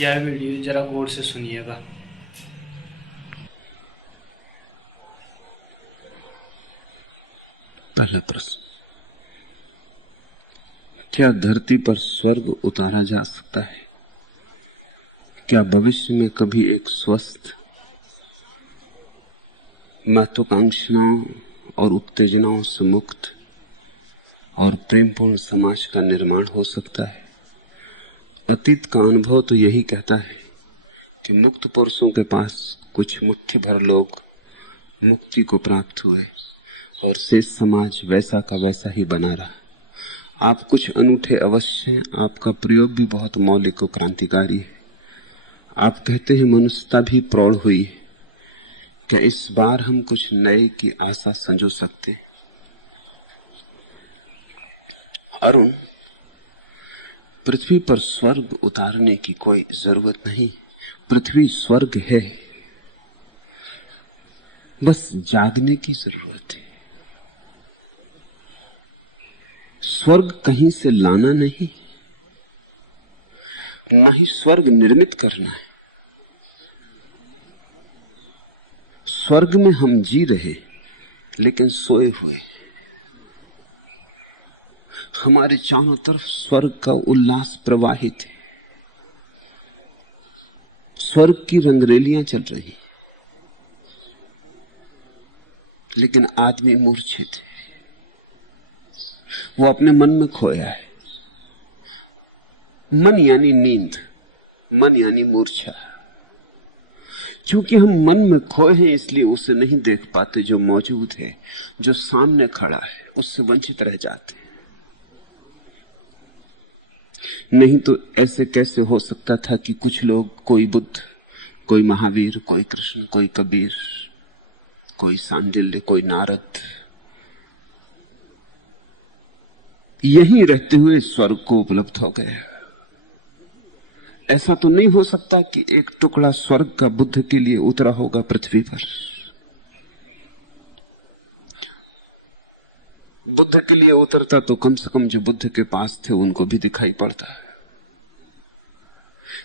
यह वीडियो जरा गौर से सुनिएगा। पहला प्रश्न, क्या धरती पर स्वर्ग उतारा जा सकता है? क्या भविष्य में कभी एक स्वस्थ, महत्वाकांक्षाओं और उत्तेजनाओं से मुक्त और प्रेमपूर्ण समाज का निर्माण हो सकता है? अतीत का अनुभव तो यही कहता है कि मुक्त पुरुषों के पास कुछ मुट्ठी भर लोग मुक्ति को प्राप्त हुए और शेष समाज वैसा का वैसा ही बना रहा। आप कुछ अनूठे अवश्य हैं, आपका प्रयोग भी बहुत मौलिक और क्रांतिकारी है। आप कहते हैं मनुष्यता भी प्रौढ़ हुई है, क्या इस बार हम कुछ नए की आशा संजो सकते हैं? अरुण, पृथ्वी पर स्वर्ग उतारने की कोई जरूरत नहीं। पृथ्वी स्वर्ग है, बस जागने की जरूरत है। स्वर्ग कहीं से लाना नहीं, ना ही स्वर्ग निर्मित करना है। स्वर्ग में हम जी रहे लेकिन सोए हुए। हमारे चारों तरफ स्वर्ग का उल्लास प्रवाहित है, स्वर्ग की रंगरेलियां चल रही, लेकिन आदमी मूर्छित है। वो अपने मन में खोया है। मन यानी नींद, मन यानी मूर्छा। क्योंकि हम मन में खोए हैं इसलिए उसे नहीं देख पाते जो मौजूद है, जो सामने खड़ा है, उससे वंचित रह जाते। नहीं तो ऐसे कैसे हो सकता था कि कुछ लोग, कोई बुद्ध, कोई महावीर, कोई कृष्ण, कोई कबीर, कोई सांडिल्य, कोई नारद, यहीं रहते हुए स्वर्ग को उपलब्ध हो गए। ऐसा तो नहीं हो सकता कि एक टुकड़ा स्वर्ग का बुद्ध के लिए उतरा होगा पृथ्वी पर। बुद्ध के लिए उतरता तो कम से कम जो बुद्ध के पास थे उनको भी दिखाई पड़ता।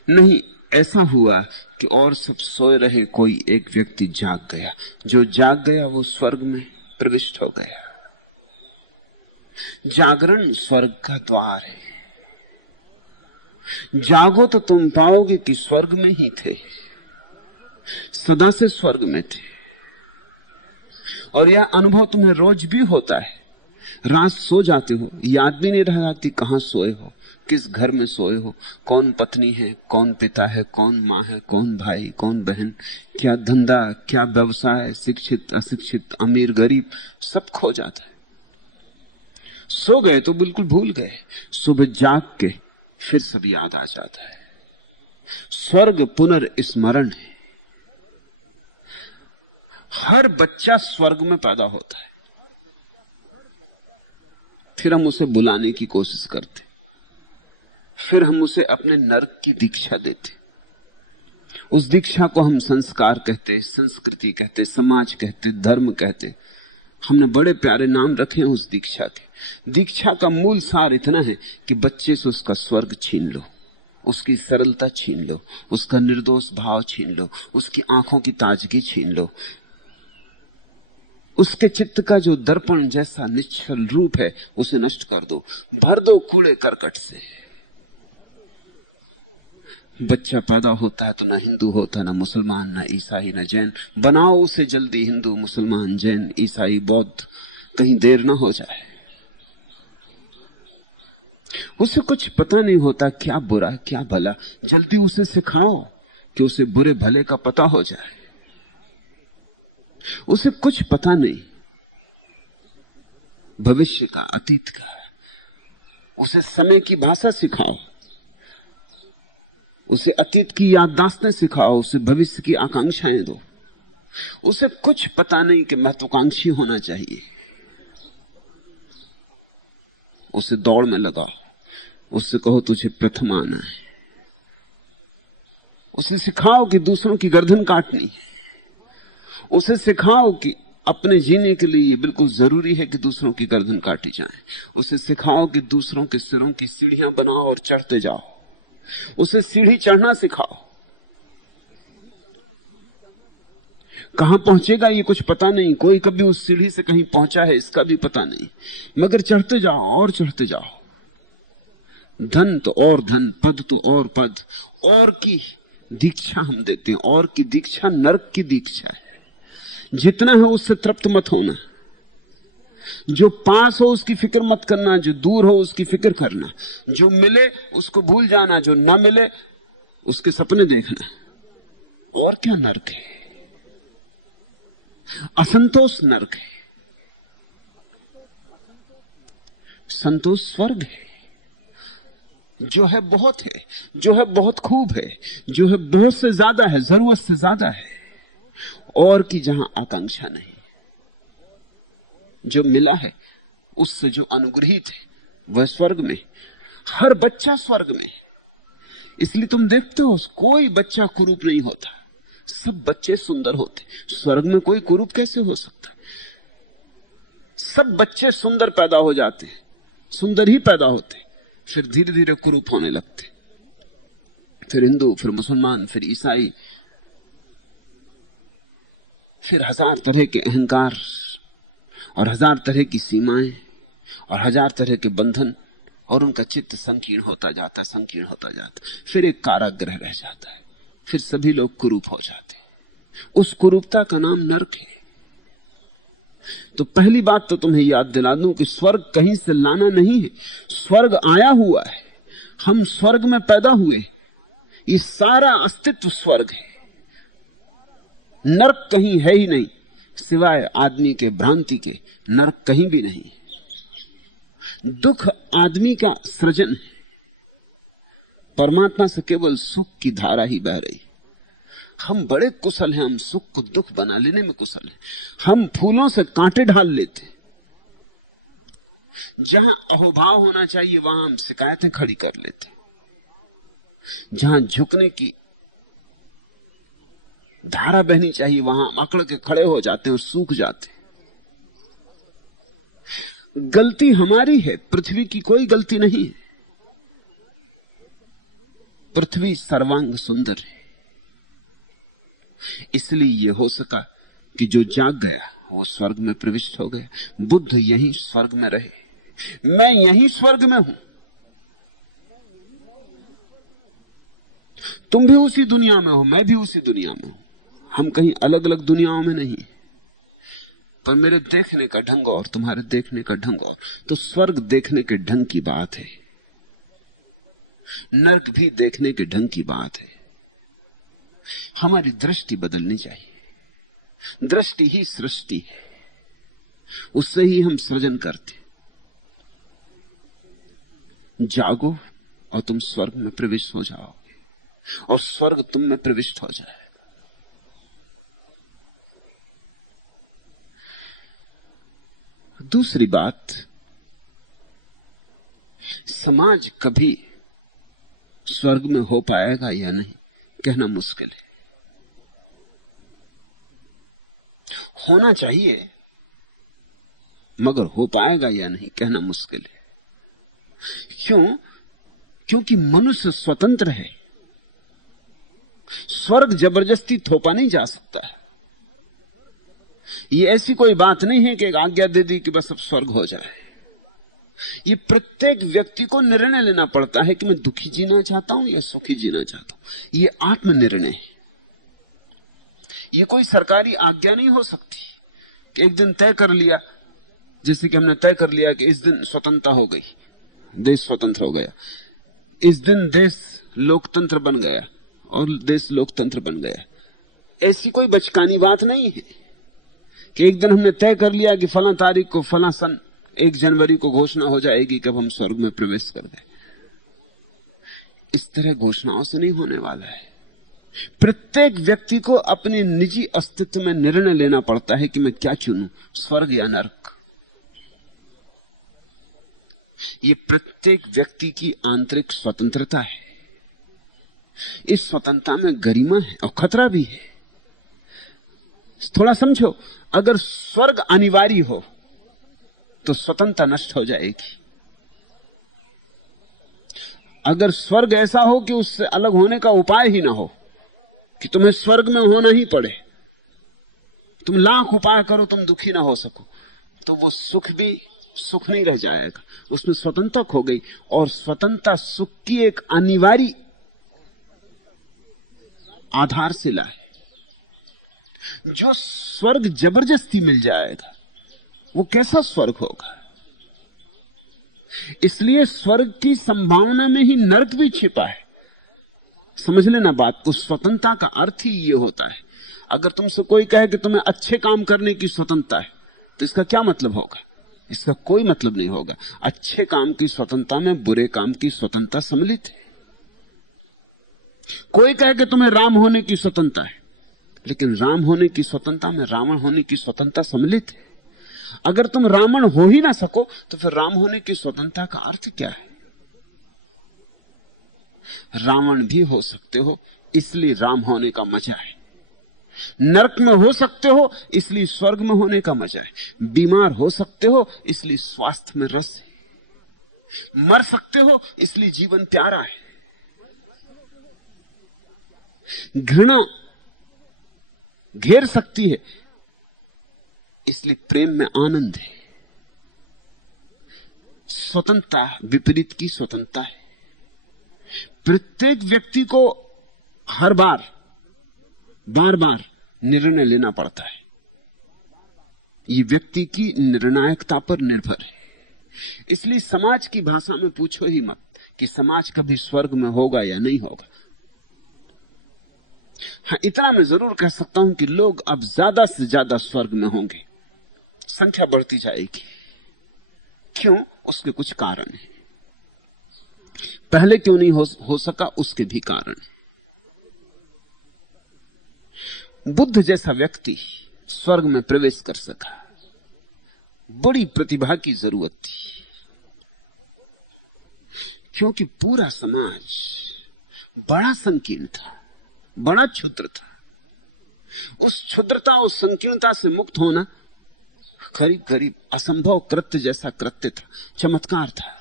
नहीं, ऐसा हुआ कि और सब सोए रहे, कोई एक व्यक्ति जाग गया। जो जाग गया वो स्वर्ग में प्रविष्ट हो गया। जागरण स्वर्ग का द्वार है। जागो तो तुम पाओगे कि स्वर्ग में ही थे, सदा से स्वर्ग में थे। और यह अनुभव तुम्हें रोज भी होता है। रात सो जाते हो, याद भी नहीं रह जाती कहां सोए हो, किस घर में सोए हो, कौन पत्नी है, कौन पिता है, कौन माँ है, कौन भाई, कौन बहन, क्या धंधा, क्या व्यवसाय, शिक्षित अशिक्षित, अमीर गरीब, सब खो जाता है। सो गए तो बिल्कुल भूल गए, सुबह जाग के फिर सब याद आ जाता है। स्वर्ग पुनर्स्मरण है। हर बच्चा स्वर्ग में पैदा होता है, फिर हम उसे बुलाने की कोशिश करते, फिर हम उसे अपने नरक की दीक्षा देते। उस दीक्षा को हम संस्कार कहते, संस्कृति कहते, समाज कहते, धर्म कहते। हमने बड़े प्यारे नाम रखे हैं उस दीक्षा के। दीक्षा का मूल सार इतना है कि बच्चे से उसका स्वर्ग छीन लो, उसकी सरलता छीन लो, उसका निर्दोष भाव छीन लो, उसकी आंखों की ताजगी छीन लो, उसके चित्त का जो दर्पण जैसा निश्चल रूप है उसे नष्ट कर दो, भर दो कूड़े करकट से। बच्चा पैदा होता है तो ना हिंदू होता, ना मुसलमान, ना ईसाई, ना जैन। बनाओ उसे जल्दी हिंदू, मुसलमान, जैन, ईसाई, बौद्ध, कहीं देर ना हो जाए। उसे कुछ पता नहीं होता क्या बुरा क्या भला। जल्दी उसे सिखाओ कि उसे बुरे भले का पता हो जाए। उसे कुछ पता नहीं भविष्य का, अतीत का। उसे समय की भाषा सिखाओ, उसे अतीत की याददाश्तें सिखाओ, उसे भविष्य की आकांक्षाएं दो। उसे कुछ पता नहीं कि महत्वाकांक्षी होना चाहिए। उसे दौड़ में लगाओ, उससे कहो तुझे प्रथम आना है। उसे सिखाओ कि दूसरों की गर्दन काटनी है। उसे सिखाओ कि अपने जीने के लिए ये बिल्कुल जरूरी है कि दूसरों की गर्दन काटी जाए। उसे सिखाओ कि दूसरों के सिरों की सीढ़ियां बनाओ और चढ़ते जाओ। उसे सीढ़ी चढ़ना सिखाओ। कहां पहुंचेगा ये कुछ पता नहीं, कोई कभी उस सीढ़ी से कहीं पहुंचा है इसका भी पता नहीं, मगर चढ़ते जाओ और चढ़ते जाओ। धन तो और धन, पद तो और पद, और की दीक्षा हम देते हैं। और की दीक्षा नरक की दीक्षा है। जितना है उससे तृप्त मत होना। जो पास हो उसकी फिक्र मत करना, जो दूर हो उसकी फिक्र करना। जो मिले उसको भूल जाना, जो ना मिले उसके सपने देखना। और क्या नरक है? असंतोष नरक है, संतोष स्वर्ग है। जो है बहुत है, जो है बहुत खूब है, जो है बहुत से ज्यादा है, जरूरत से ज्यादा है। और की जहां आकांक्षा नहीं, जो मिला है उससे जो अनुग्रहित है वह स्वर्ग में। हर बच्चा स्वर्ग में। इसलिए तुम देखते हो कोई बच्चा कुरूप नहीं होता, सब बच्चे सुंदर होते। स्वर्ग में कोई कुरूप कैसे हो सकता? सब बच्चे सुंदर पैदा हो जाते, सुंदर ही पैदा होते, फिर धीरे धीरे कुरूप होने लगते। फिर हिंदू, फिर मुसलमान, फिर ईसाई, फिर हजार तरह के अहंकार और हजार तरह की सीमाएं और हजार तरह के बंधन, और उनका चित्त संकीर्ण होता जाता, संकीर्ण होता जाता। फिर एक कारागृह रह जाता है, फिर सभी लोग कुरूप हो जाते। उस कुरूपता का नाम नरक है। तो पहली बात तो तुम्हें याद दिला दूं कि स्वर्ग कहीं से लाना नहीं है, स्वर्ग आया हुआ है। हम स्वर्ग में पैदा हुए, ये सारा अस्तित्व स्वर्ग है। नरक कहीं है ही नहीं, सिवाय आदमी के भ्रांति के। नरक कहीं भी नहीं। दुख आदमी का सृजन है, परमात्मा से केवल सुख की धारा ही बह रही। हम बड़े कुशल हैं, हम सुख को दुख बना लेने में कुशल हैं। हम फूलों से कांटे ढाल लेते, जहां अहोभाव होना चाहिए वहां हम शिकायतें खड़ी कर लेते, जहां झुकने की धारा बहनी चाहिए वहां हम अकड़ के खड़े हो जाते हैं और सूख जाते। गलती हमारी है, पृथ्वी की कोई गलती नहीं है। पृथ्वी सर्वांग सुंदर है, इसलिए यह हो सका कि जो जाग गया वो स्वर्ग में प्रविष्ट हो गया। बुद्ध यहीं स्वर्ग में रहे, मैं यहीं स्वर्ग में हूं। तुम भी उसी दुनिया में हो, मैं भी उसी दुनिया में हूं। हम कहीं अलग अलग दुनियाओं में नहीं, पर मेरे देखने का ढंग और तुम्हारे देखने का ढंग और। तो स्वर्ग देखने के ढंग की बात है, नरक भी देखने के ढंग की बात है। हमारी दृष्टि बदलनी चाहिए। दृष्टि ही सृष्टि है, उससे ही हम सृजन करते। जागो और तुम स्वर्ग में प्रविष्ट हो जाओगे, और स्वर्ग तुम में प्रविष्ट हो जाएगा। दूसरी बात, समाज कभी स्वर्ग में हो पाएगा या नहीं कहना मुश्किल है। होना चाहिए, मगर हो पाएगा या नहीं कहना मुश्किल है। क्यों? क्योंकि मनुष्य स्वतंत्र है। स्वर्ग जबरदस्ती थोपा नहीं जा सकता है। ये ऐसी कोई बात नहीं है कि एक आज्ञा दे दी कि बस अब स्वर्ग हो जाए। ये प्रत्येक व्यक्ति को निर्णय लेना पड़ता है कि मैं दुखी जीना चाहता हूं या सुखी जीना चाहता हूं। ये आत्मनिर्णय है। ये कोई सरकारी आज्ञा नहीं हो सकती कि एक दिन तय कर लिया, जैसे कि हमने तय कर लिया कि इस दिन स्वतंत्रता हो गई, देश स्वतंत्र हो गया, इस दिन देश लोकतंत्र बन गया और देश लोकतंत्र बन गया। ऐसी कोई बचकानी बात नहीं है कि एक दिन हमने तय कर लिया कि फला तारीख को, फला सन 1 जनवरी को घोषणा हो जाएगी कि अब हम स्वर्ग में प्रवेश कर गए। इस तरह घोषणाओं से नहीं होने वाला है। प्रत्येक व्यक्ति को अपने निजी अस्तित्व में निर्णय लेना पड़ता है कि मैं क्या चुनूं, स्वर्ग या नरक। ये प्रत्येक व्यक्ति की आंतरिक स्वतंत्रता है। इस स्वतंत्रता में गरिमा है और खतरा भी है। थोड़ा समझो, अगर स्वर्ग अनिवार्य हो तो स्वतंत्रता नष्ट हो जाएगी। अगर स्वर्ग ऐसा हो कि उससे अलग होने का उपाय ही ना हो, कि तुम्हें स्वर्ग में होना ही पड़े, तुम लाख उपाय करो तुम दुखी ना हो सको, तो वो सुख भी सुख नहीं रह जाएगा, उसमें स्वतंत्रता खो गई। और स्वतंत्रता सुख की एक अनिवार्य आधारशिला है। जो स्वर्ग जबरदस्ती मिल जाएगा वो कैसा स्वर्ग होगा। इसलिए स्वर्ग की संभावना में ही नरक भी छिपा है। समझ लेना बात को, स्वतंत्रता का अर्थ ही ये होता है। अगर तुमसे कोई कहे कि तुम्हें अच्छे काम करने की स्वतंत्रता है, तो इसका क्या मतलब होगा? इसका कोई मतलब नहीं होगा। अच्छे काम की स्वतंत्रता में बुरे काम की स्वतंत्रता सम्मिलित है। कोई कहे कि तुम्हें राम होने की स्वतंत्रता है, लेकिन राम होने की स्वतंत्रता में रावण होने की स्वतंत्रता सम्मिलित है। अगर तुम रावण हो ही ना सको तो फिर राम होने की स्वतंत्रता का अर्थ क्या है? रावण भी हो सकते हो, इसलिए राम होने का मजा है। नरक में हो सकते हो, इसलिए स्वर्ग में होने का मजा है। बीमार हो सकते हो, इसलिए स्वास्थ्य में रस है। मर सकते हो, इसलिए जीवन प्यारा है। घृणा घेर सकती है, इसलिए प्रेम में आनंद है। स्वतंत्रता विपरीत की स्वतंत्रता है। प्रत्येक व्यक्ति को हर बार निर्णय लेना पड़ता है। यह व्यक्ति की निर्णायकता पर निर्भर है। इसलिए समाज की भाषा में पूछो ही मत कि समाज कभी स्वर्ग में होगा या नहीं होगा। हाँ, इतना मैं जरूर कह सकता हूं कि लोग अब ज्यादा से ज्यादा स्वर्ग में होंगे, संख्या बढ़ती जाएगी। क्यों? उसके कुछ कारण हैं। पहले क्यों नहीं हो सका, उसके भी कारण हैं। बुद्ध जैसा व्यक्ति स्वर्ग में प्रवेश कर सका, बड़ी प्रतिभा की जरूरत थी, क्योंकि पूरा समाज बड़ा संकीर्ण था, बड़ा क्षुद्र था। उस क्षुद्रता और संकीर्णता से मुक्त होना करीब करीब असंभव कृत्य जैसा कृत्य था, चमत्कार था।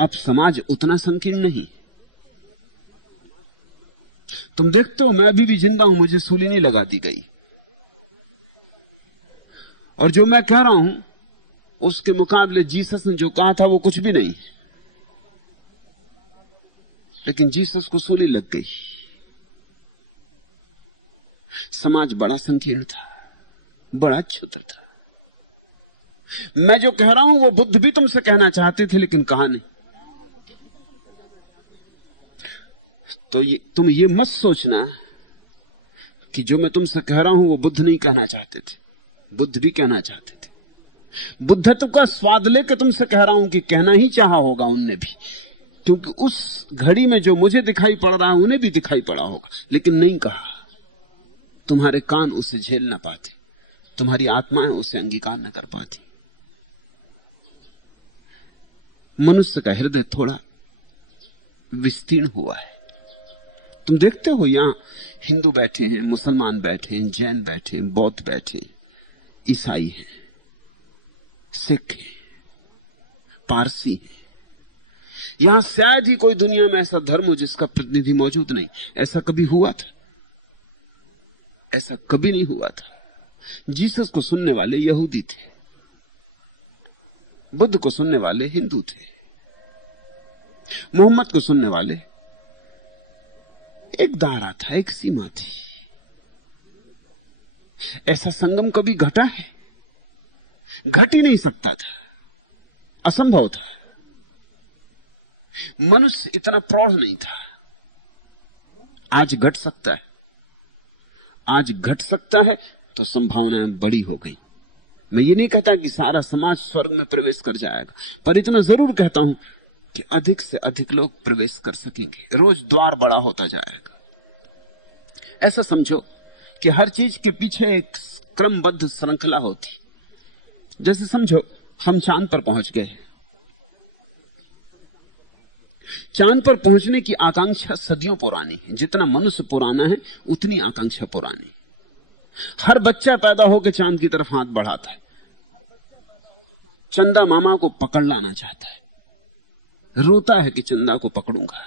अब समाज उतना संकीर्ण नहीं। तुम देखते हो, मैं अभी भी जिंदा हूं, मुझे सूली नहीं लगा दी गई, और जो मैं कह रहा हूं उसके मुकाबले जीसस ने जो कहा था वो कुछ भी नहीं। लेकिन जीसस को सूली लग गई। समाज बड़ा संकीर्ण था, बड़ा क्षुद्र था। मैं जो कह रहा हूं वो बुद्ध भी तुमसे कहना चाहते थे, लेकिन कहा नहीं। तो तुम ये मत सोचना कि जो मैं तुमसे कह रहा हूं वो बुद्ध नहीं कहना चाहते थे। बुद्ध भी कहना चाहते थे। बुद्धत्व का स्वाद लेकर तुमसे कह रहा हूं कि कहना ही चाहा होगा उनने भी, क्योंकि उस घड़ी में जो मुझे दिखाई पड़ रहा है उन्हें भी दिखाई पड़ा होगा, लेकिन नहीं कहा। तुम्हारे कान उसे झेल ना पाते, तुम्हारी आत्माएं उसे अंगीकार न कर पाती। मनुष्य का हृदय थोड़ा विस्तीर्ण हुआ है। तुम देखते हो, यहां हिंदू बैठे हैं, मुसलमान बैठे हैं, जैन बैठे हैं, बौद्ध बैठे हैं, ईसाई हैं, सिख हैं, पारसी हैं। यहां शायद ही कोई दुनिया में ऐसा धर्म हो जिसका प्रतिनिधि मौजूद नहीं। ऐसा कभी हुआ था? ऐसा कभी नहीं हुआ था। जीसस को सुनने वाले यहूदी थे, बुद्ध को सुनने वाले हिंदू थे, मोहम्मद को सुनने वाले एक दायरा था, एक सीमा थी। ऐसा संगम कभी घटा है? घट ही नहीं सकता था, असंभव था। मनुष्य इतना प्रौढ़ नहीं था। आज घट सकता है, आज घट सकता है तो संभावनाएं बड़ी हो गई। मैं ये नहीं कहता कि सारा समाज स्वर्ग में प्रवेश कर जाएगा, पर इतना जरूर कहता हूं कि अधिक से अधिक लोग प्रवेश कर सकेंगे। रोज द्वार बड़ा होता जाएगा। ऐसा समझो कि हर चीज के पीछे एक क्रमबद्ध श्रृंखला होती। जैसे समझो हम चांद पर पहुंच गए। चांद पर पहुंचने की आकांक्षा सदियों पुरानी है। जितना मनुष्य पुराना है उतनी आकांक्षा पुरानी। हर बच्चा पैदा होकर चांद की तरफ हाथ बढ़ाता है, चंदा मामा को पकड़ लाना चाहता है। रोता है कि चंदा को पकड़ूंगा।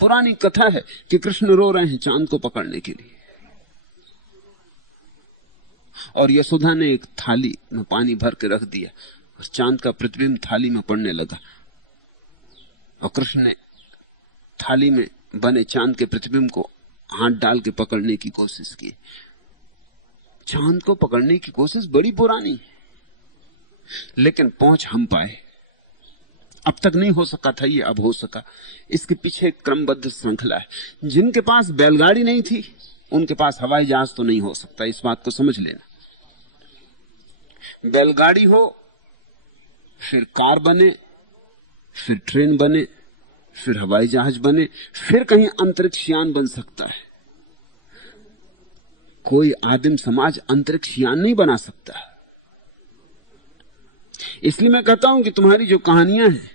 पुरानी कथा है कि कृष्ण रो रहे हैं चांद को पकड़ने के लिए, और यशोदा ने एक थाली में पानी भर के रख दिया और चांद का प्रतिबिंब थाली में पड़ने लगा, और कृष्ण ने थाली में बने चांद के प्रतिबिंब को हाथ डाल के पकड़ने की कोशिश की। चांद को पकड़ने की कोशिश बड़ी पुरानी है, लेकिन पहुंच हम पाए। अब तक नहीं हो सका था, ये अब हो सका। इसके पीछे एक क्रमबद्ध श्रृंखला है। जिनके पास बैलगाड़ी नहीं थी उनके पास हवाई जहाज तो नहीं हो सकता, इस बात को समझ लेना। बैलगाड़ी हो, फिर कार बने, फिर ट्रेन बने, फिर हवाई जहाज बने, फिर कहीं अंतरिक्ष यान बन सकता है। कोई आदिम समाज अंतरिक्ष यान नहीं बना सकता। इसलिए मैं कहता हूं कि तुम्हारी जो कहानियां हैं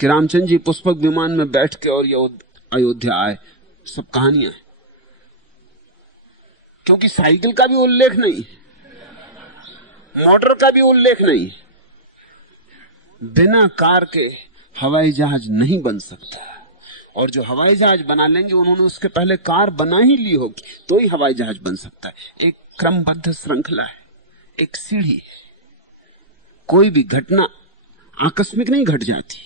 कि रामचंद्र जी पुष्पक विमान में बैठ के और ये अयोध्या आए, सब कहानियां हैं, क्योंकि साइकिल का भी उल्लेख नहीं, मोटर का भी उल्लेख नहीं। बिना कार के हवाई जहाज नहीं बन सकता, और जो हवाई जहाज बना लेंगे उन्होंने उसके पहले कार बना ही ली होगी, तो ही हवाई जहाज बन सकता है। एक क्रमबद्ध श्रृंखला है, एक सीढ़ी है। कोई भी घटना आकस्मिक नहीं घट जाती।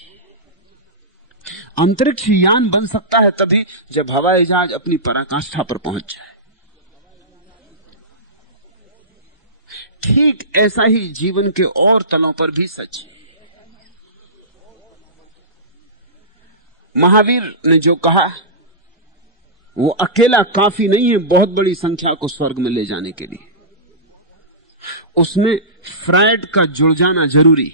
अंतरिक्ष यान बन सकता है तभी जब हवाई जहाज अपनी पराकाष्ठा पर पहुंच जाए। ठीक ऐसा ही जीवन के और तलों पर भी सच है। महावीर ने जो कहा वो अकेला काफी नहीं है बहुत बड़ी संख्या को स्वर्ग में ले जाने के लिए। उसमें फ्रायड का जुड़ जाना जरूरी।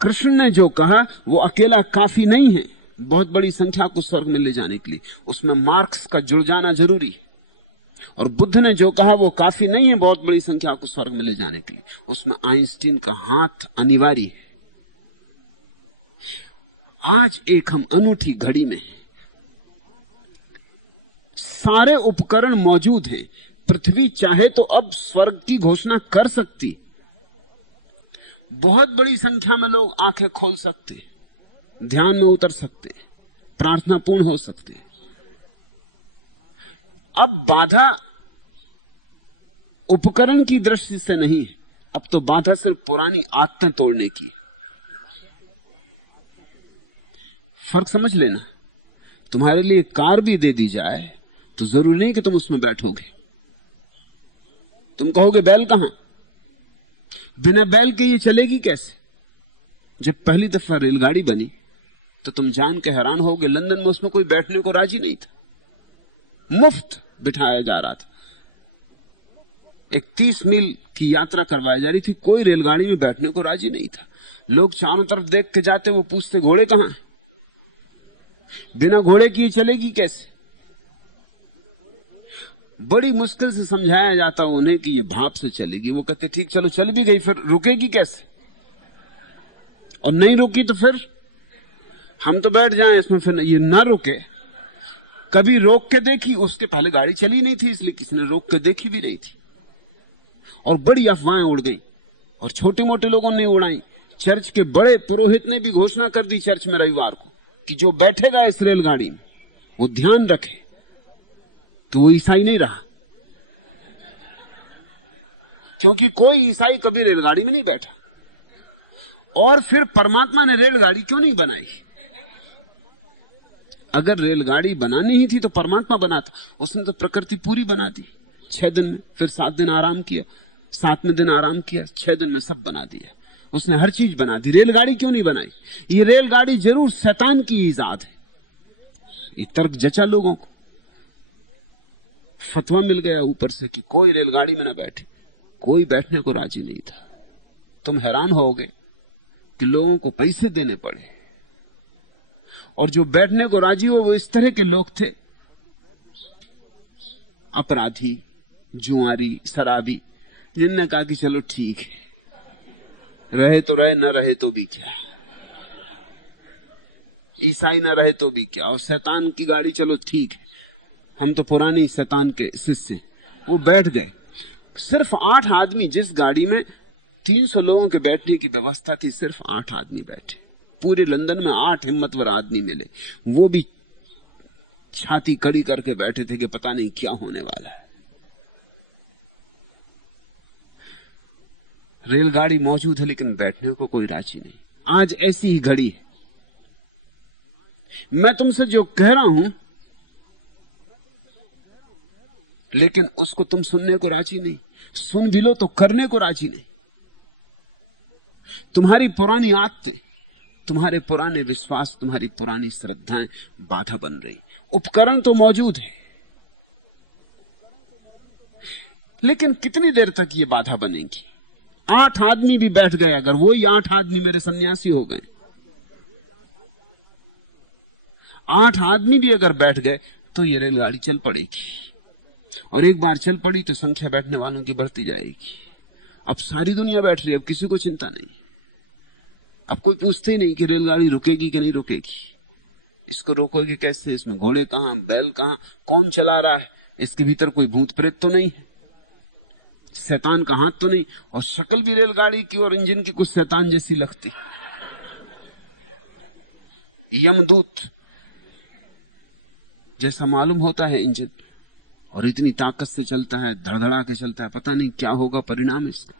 कृष्ण ने जो कहा वो अकेला काफी नहीं है बहुत बड़ी संख्या को स्वर्ग में ले जाने के लिए, उसमें मार्क्स का जुड़ जाना जरूरी। और बुद्ध ने जो कहा वो काफी नहीं है बहुत बड़ी संख्या को स्वर्ग में ले जाने के लिए, उसमें आइंस्टीन का हाथ अनिवार्य है। आज एक हम अनूठी घड़ी में हैं। सारे उपकरण मौजूद हैं। पृथ्वी चाहे तो अब स्वर्ग की घोषणा कर सकती। बहुत बड़ी संख्या में लोग आंखें खोल सकते, ध्यान में उतर सकते, प्रार्थना पूर्ण हो सकते। अब बाधा उपकरण की दृष्टि से नहीं है, अब तो बाधा सिर्फ पुरानी आदतें तोड़ने की। फर्क समझ लेना। तुम्हारे लिए कार भी दे दी जाए तो जरूरी नहीं कि तुम उसमें बैठोगे। तुम कहोगे बैल कहां? बिना बैल के ये चलेगी कैसे? जब पहली दफा रेलगाड़ी बनी तो तुम जान के हैरान होगे, लंदन में उसमें कोई बैठने को राजी नहीं था, मुफ्त बिठाया जा रहा था। एक 30 मील की यात्रा करवाई जा रही थी, कोई रेलगाड़ी में बैठने को राजी नहीं था। लोग चारों तरफ देख के जाते, वो पूछते घोड़े कहां? बिना घोड़े की चलेगी कैसे? बड़ी मुश्किल से समझाया जाता उन्हें कि ये भाप से चलेगी। वो कहते ठीक चलो चल भी गई, फिर रुकेगी कैसे? और नहीं रुकी तो फिर हम तो बैठ जाएं इसमें, फिर ये ना रुके। कभी रोक के देखी, उसके पहले गाड़ी चली नहीं थी इसलिए किसी ने रोक के देखी भी नहीं थी। और बड़ी अफवाहें उड़ गई और छोटे मोटे लोगों ने उड़ाई। चर्च के बड़े पुरोहित ने भी घोषणा कर दी चर्च में रविवार को कि जो बैठेगा इस रेलगाड़ी में वो ध्यान रखे तो वो ईसाई नहीं रहा, क्योंकि कोई ईसाई कभी रेलगाड़ी में नहीं बैठा। और फिर परमात्मा ने रेलगाड़ी क्यों नहीं बनाई? अगर रेलगाड़ी बनानी ही थी तो परमात्मा बनाता। उसने तो प्रकृति पूरी बना दी 6 दिन में, फिर 7 दिन आराम किया, 7वें दिन आराम किया, 6 दिन में सब बना दिया। उसने हर चीज बना दी। रेलगाड़ी क्यों नहीं बनाई? ये रेलगाड़ी जरूर शैतान की ईजाद है। ये तर्क जचा लोगों को, फतवा मिल गया ऊपर से कि कोई रेलगाड़ी में ना बैठे। कोई बैठने को राजी नहीं था। तुम हैरान होगे कि लोगों को पैसे देने पड़े, और जो बैठने को राजी हो वो इस तरह के लोग थे, अपराधी, जुआरी, शराबी, जिनने कहा कि चलो ठीक है, रहे तो रहे, न रहे तो भी क्या, ईसाई न रहे तो भी क्या, और शैतान की गाड़ी चलो ठीक है, हम तो पुरानी शैतान के शिष्य। वो बैठ गए। सिर्फ 8 आदमी जिस गाड़ी में 300 लोगों के बैठने की व्यवस्था थी, सिर्फ 8 आदमी बैठे। पूरे लंदन में 8 हिम्मतवर आदमी मिले, वो भी छाती कड़ी करके बैठे थे कि पता नहीं क्या होने वाला है। रेलगाड़ी मौजूद है लेकिन बैठने को कोई राजी नहीं। आज ऐसी ही घड़ी है। मैं तुमसे जो कह रहा हूं लेकिन उसको तुम सुनने को राजी नहीं, सुन भी लो तो करने को राजी नहीं। तुम्हारी पुरानी आदतें, तुम्हारे पुराने विश्वास, तुम्हारी पुरानी श्रद्धाएं बाधा बन रही। उपकरण तो मौजूद है लेकिन कितनी देर तक ये बाधा बनेगी? 8 आदमी भी बैठ गए, अगर वही 8 आदमी मेरे सन्यासी हो गए, 8 आदमी भी अगर बैठ गए तो ये रेलगाड़ी चल पड़ेगी। और एक बार चल पड़ी तो संख्या बैठने वालों की बढ़ती जाएगी। अब सारी दुनिया बैठ रही है, अब किसी को चिंता नहीं। अब कोई पूछते ही नहीं कि रेलगाड़ी रुकेगी कि नहीं रुकेगी, इसको रोकोगे कैसे, इसमें घोड़े कहां, बैल कहां, कौन चला रहा है, इसके भीतर कोई भूत प्रेत तो नहीं है, शैतान का हाथ तो नहीं। और शक्ल भी रेलगाड़ी की और इंजन की कुछ शैतान जैसी लगती, यमदूत जैसा मालूम होता है इंजन, और इतनी ताकत से चलता है, धड़धड़ा के चलता है, पता नहीं क्या होगा परिणाम इसका।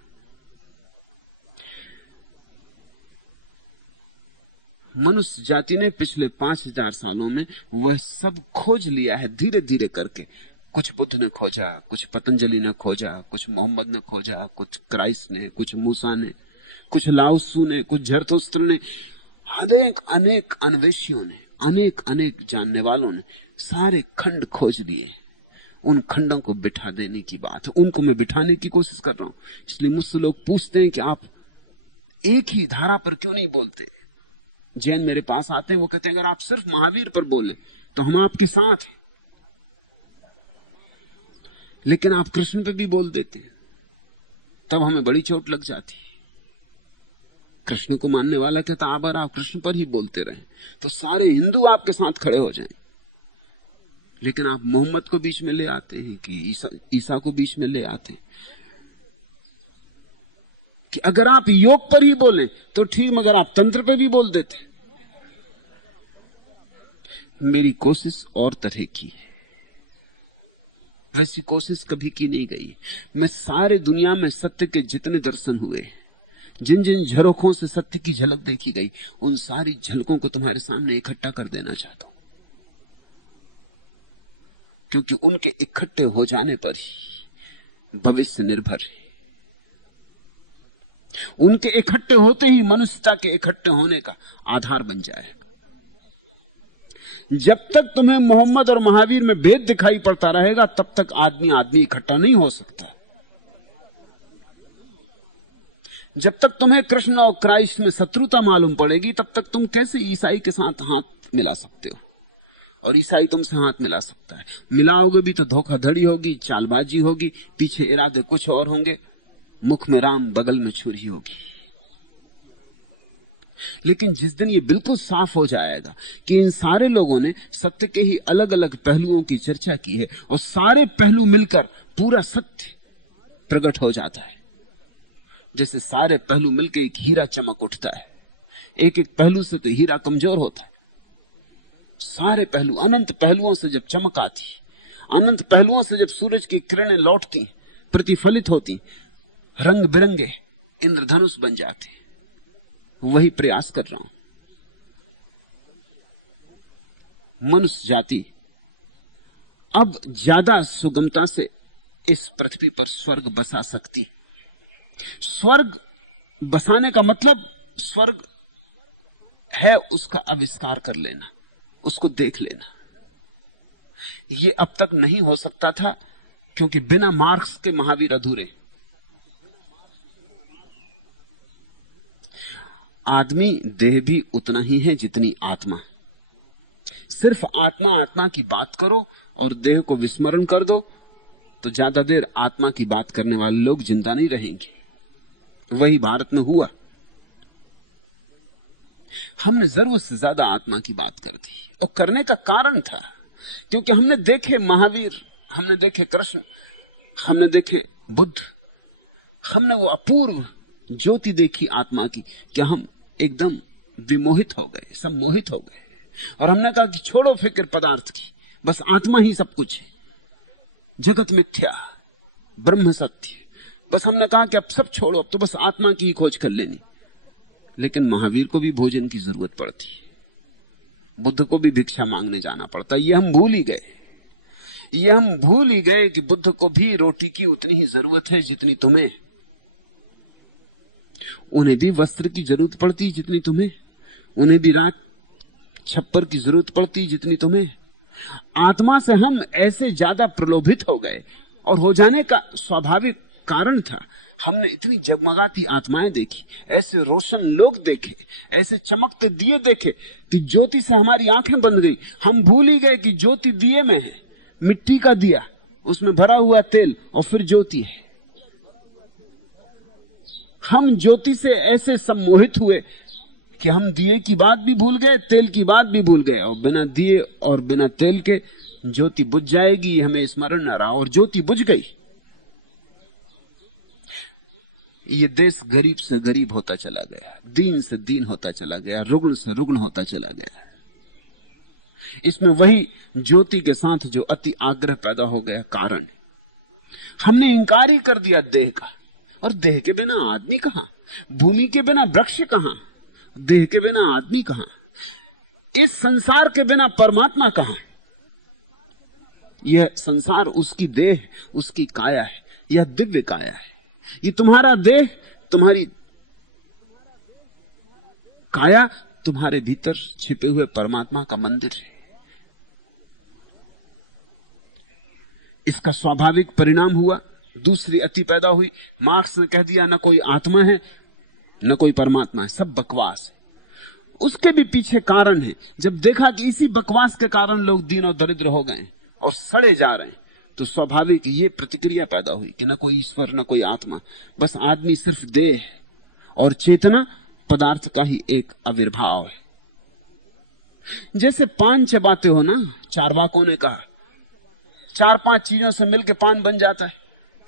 मनुष्य जाति ने पिछले 5000 सालों में वह सब खोज लिया है, धीरे धीरे करके। कुछ बुद्ध ने खोजा, कुछ पतंजलि ने खोजा, कुछ मोहम्मद ने खोजा, कुछ क्राइस्ट ने, कुछ मूसा ने, कुछ लाओसू ने, कुछ झरथुस्त्र ने, अनेक अनेक अन्वेषियों ने, अनेक अनेक जानने वालों ने सारे खंड खोज लिए। उन खंडों को बिठा देने की बात है, उनको मैं बिठाने की कोशिश कर रहा हूं। इसलिए मुझसे लोग पूछते हैं कि आप एक ही धारा पर क्यों नहीं बोलते। जैन मेरे पास आते हैं, वो कहते हैं अगर आप सिर्फ महावीर पर बोले तो हम आपके साथ हैं, लेकिन आप कृष्ण पे भी बोल देते हैं, तब हमें बड़ी चोट लग जाती। कृष्ण को मानने वाला कहता अगर आप कृष्ण पर ही बोलते रहे तो सारे हिंदू आपके साथ खड़े हो जाएं। लेकिन आप मोहम्मद को बीच में ले आते हैं कि ईसा को बीच में ले आते हैं कि अगर आप योग पर ही बोलें तो ठीक, मगर आप तंत्र पे भी बोल देते। मेरी कोशिश और तरह की है, वैसी कोशिश कभी की नहीं गई। मैं सारे दुनिया में सत्य के जितने दर्शन हुए, जिन जिन झरोखों से सत्य की झलक देखी गई, उन सारी झलकों को तुम्हारे सामने इकट्ठा कर देना चाहता हूं, क्योंकि उनके इकट्ठे हो जाने पर ही भविष्य निर्भर है। उनके इकट्ठे होते ही मनुष्यता के इकट्ठे होने का आधार बन जाएगा। जब तक तुम्हें मोहम्मद और महावीर में भेद दिखाई पड़ता रहेगा, तब तक आदमी आदमी इकट्ठा नहीं हो सकता। जब तक तुम्हें कृष्ण और क्राइस्ट में शत्रुता मालूम पड़ेगी, तब तक तुम कैसे ईसाई के साथ हाथ मिला सकते हो, और ईसाई तुमसे हाथ मिला सकता है। मिलाओगे भी तो धोखाधड़ी होगी, चालबाजी होगी, पीछे इरादे कुछ और होंगे, मुख में राम बगल में छुरी होगी। लेकिन जिस दिन ये बिल्कुल साफ हो जाएगा कि इन सारे लोगों ने सत्य के ही अलग अलग पहलुओं की चर्चा की है और सारे पहलू मिलकर पूरा सत्य प्रकट हो जाता है, जैसे सारे पहलू मिलकर एक हीरा चमक उठता है। एक एक पहलू से तो हीरा कमजोर होता है, सारे पहलू, अनंत पहलुओं से जब चमक आती, अनंत पहलुओं से जब सूरज की किरणें लौटती, प्रतिफलित होती, रंग बिरंगे इंद्रधनुष बन जाते। वही प्रयास कर रहा हूं। मनुष्य जाति अब ज्यादा सुगमता से इस पृथ्वी पर स्वर्ग बसा सकती। स्वर्ग बसाने का मतलब स्वर्ग है उसका आविष्कार कर लेना, उसको देख लेना। यह अब तक नहीं हो सकता था, क्योंकि बिना मार्क्स के महावीर अधूरे। आदमी देह भी उतना ही है जितनी आत्मा। सिर्फ आत्मा आत्मा की बात करो और देह को विस्मरण कर दो तो ज्यादा देर आत्मा की बात करने वाले लोग जिंदा नहीं रहेंगे। वही भारत में हुआ। हमने जरूरत से ज्यादा आत्मा की बात कर दी, और करने का कारण था क्योंकि हमने देखे महावीर, हमने देखे कृष्ण, हमने देखे बुद्ध, हमने वो अपूर्व ज्योति देखी आत्मा की, क्या हम एकदम विमोहित हो गए, सम्मोहित हो गए। और हमने कहा कि छोड़ो फिक्र पदार्थ की, बस आत्मा ही सब कुछ है, जगत मिथ्या, ब्रह्म सत्य। बस हमने कहा कि अब सब छोड़ो, अब तो बस आत्मा की ही खोज कर लेनी। लेकिन महावीर को भी भोजन की जरूरत पड़ती है, बुद्ध को भी भिक्षा मांगने जाना पड़ता। ये हम भूल ही गए, ये हम भूल ही गए कि बुद्ध को भी रोटी की उतनी ही जरूरत है जितनी तुम्हें। उन्हें भी वस्त्र की जरूरत पड़ती जितनी तुम्हें, उन्हें भी रात छप्पर की जरूरत पड़ती जितनी तुम्हें। आत्मा से हम ऐसे ज्यादा प्रलोभित हो गए, और हो जाने का स्वाभाविक कारण था, हमने इतनी जगमगाती आत्माएं देखी, ऐसे रोशन लोग देखे, ऐसे चमकते दिए देखे कि ज्योति से हमारी आंखें बंद गई। हम भूल ही गए कि ज्योति दिए में है, मिट्टी का दिया, उसमें भरा हुआ तेल, और फिर ज्योति है। हम ज्योति से ऐसे सम्मोहित हुए कि हम दिए की बात भी भूल गए, तेल की बात भी भूल गए। और बिना दिए और बिना तेल के ज्योति बुझ जाएगी, हमें स्मरण न रहा, और ज्योति बुझ गई। ये देश गरीब से गरीब होता चला गया, दीन से दीन होता चला गया, रुग्ण से रुग्ण होता चला गया। इसमें वही ज्योति के साथ जो अति आग्रह पैदा हो गया कारण है। हमने इंकार ही कर दिया देह का, और देह के बिना आदमी कहां, भूमि के बिना वृक्ष कहां, देह के बिना आदमी कहां, इस संसार के बिना परमात्मा कहां। यह संसार उसकी देह, उसकी काया है, यह दिव्य काया है। ये तुम्हारा देह, तुम्हारी काया, तुम्हारे भीतर छिपे हुए परमात्मा का मंदिर है। इसका स्वाभाविक परिणाम हुआ, दूसरी अति पैदा हुई। मार्क्स ने कह दिया न कोई आत्मा है न कोई परमात्मा है, सब बकवास है। उसके भी पीछे कारण है। जब देखा कि इसी बकवास के कारण लोग दीन और दरिद्र हो गए और सड़े जा रहे हैं, तो स्वाभाविक ये प्रतिक्रिया पैदा हुई कि न कोई ईश्वर न कोई आत्मा, बस आदमी सिर्फ देह और चेतना पदार्थ का ही एक आविर्भाव है। जैसे पान चबाते हो ना, चारवाकों ने कहा, 4-5 चीजों से मिलकर पान बन जाता है,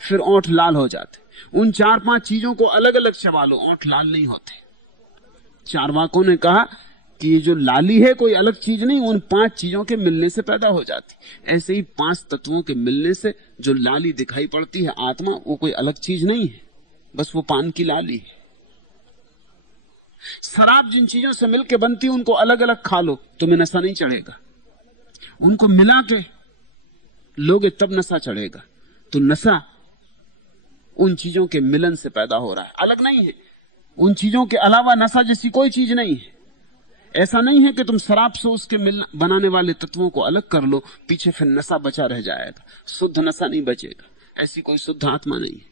फिर ओंठ लाल हो जाते। उन 4-5 चीजों को अलग अलग चबा लो, ओंठ लाल नहीं होते। चारवाकों ने कहा कि ये जो लाली है कोई अलग चीज नहीं, उन 5 चीजों के मिलने से पैदा हो जाती। ऐसे ही 5 तत्वों के मिलने से जो लाली दिखाई पड़ती है आत्मा, वो कोई अलग चीज नहीं है, बस वो पान की लाली है। शराब जिन चीजों से मिलकर बनती है उनको अलग अलग खा लो, तुम्हें नशा नहीं चढ़ेगा। उनको मिला के लोगे तब नशा चढ़ेगा। तो नशा उन चीजों के मिलन से पैदा हो रहा है, अलग नहीं है। उन चीजों के अलावा नशा जैसी कोई चीज नहीं है। ऐसा नहीं है कि तुम शराब से उसके बनाने वाले तत्वों को अलग कर लो, पीछे फिर नशा बचा रह जाएगा, शुद्ध नशा नहीं बचेगा। ऐसी कोई शुद्ध आत्मा नहीं है।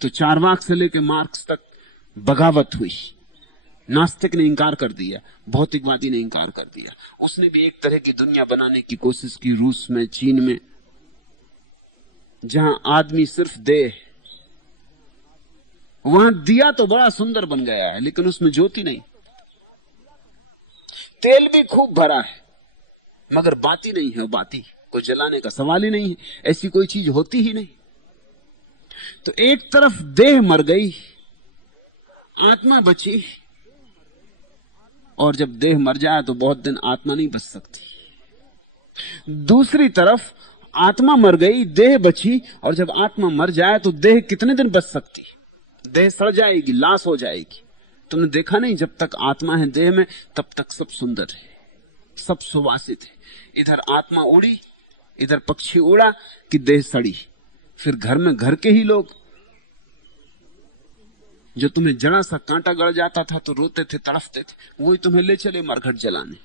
तो चारवाक से लेकर मार्क्स तक बगावत हुई। नास्तिक ने इंकार कर दिया, भौतिकवादी ने इंकार कर दिया। उसने भी एक तरह की दुनिया बनाने की कोशिश की, रूस में, चीन में, जहां आदमी सिर्फ देह। वहां दिया तो बड़ा सुंदर बन गया है, लेकिन उसमें ज्योति नहीं। तेल भी खूब भरा है, मगर बाती नहीं है। बाती को जलाने का सवाल ही नहीं है, ऐसी कोई चीज होती ही नहीं। तो एक तरफ देह मर गई, आत्मा बची, और जब देह मर जाए तो बहुत दिन आत्मा नहीं बच सकती। दूसरी तरफ आत्मा मर गई, देह बची, और जब आत्मा मर जाए तो देह कितने दिन बच सकती? देह सड़ जाएगी, लाश हो जाएगी। तुमने देखा नहीं, जब तक आत्मा है देह में तब तक सब सुंदर है, सब सुवासित है। इधर आत्मा उड़ी, इधर पक्षी उड़ा कि देह सड़ी। फिर घर में घर के ही लोग, जो तुम्हें जरा सा कांटा गड़ जाता था तो रोते थे, तड़फते थे, वही तुम्हें ले चले मरघट जलाने।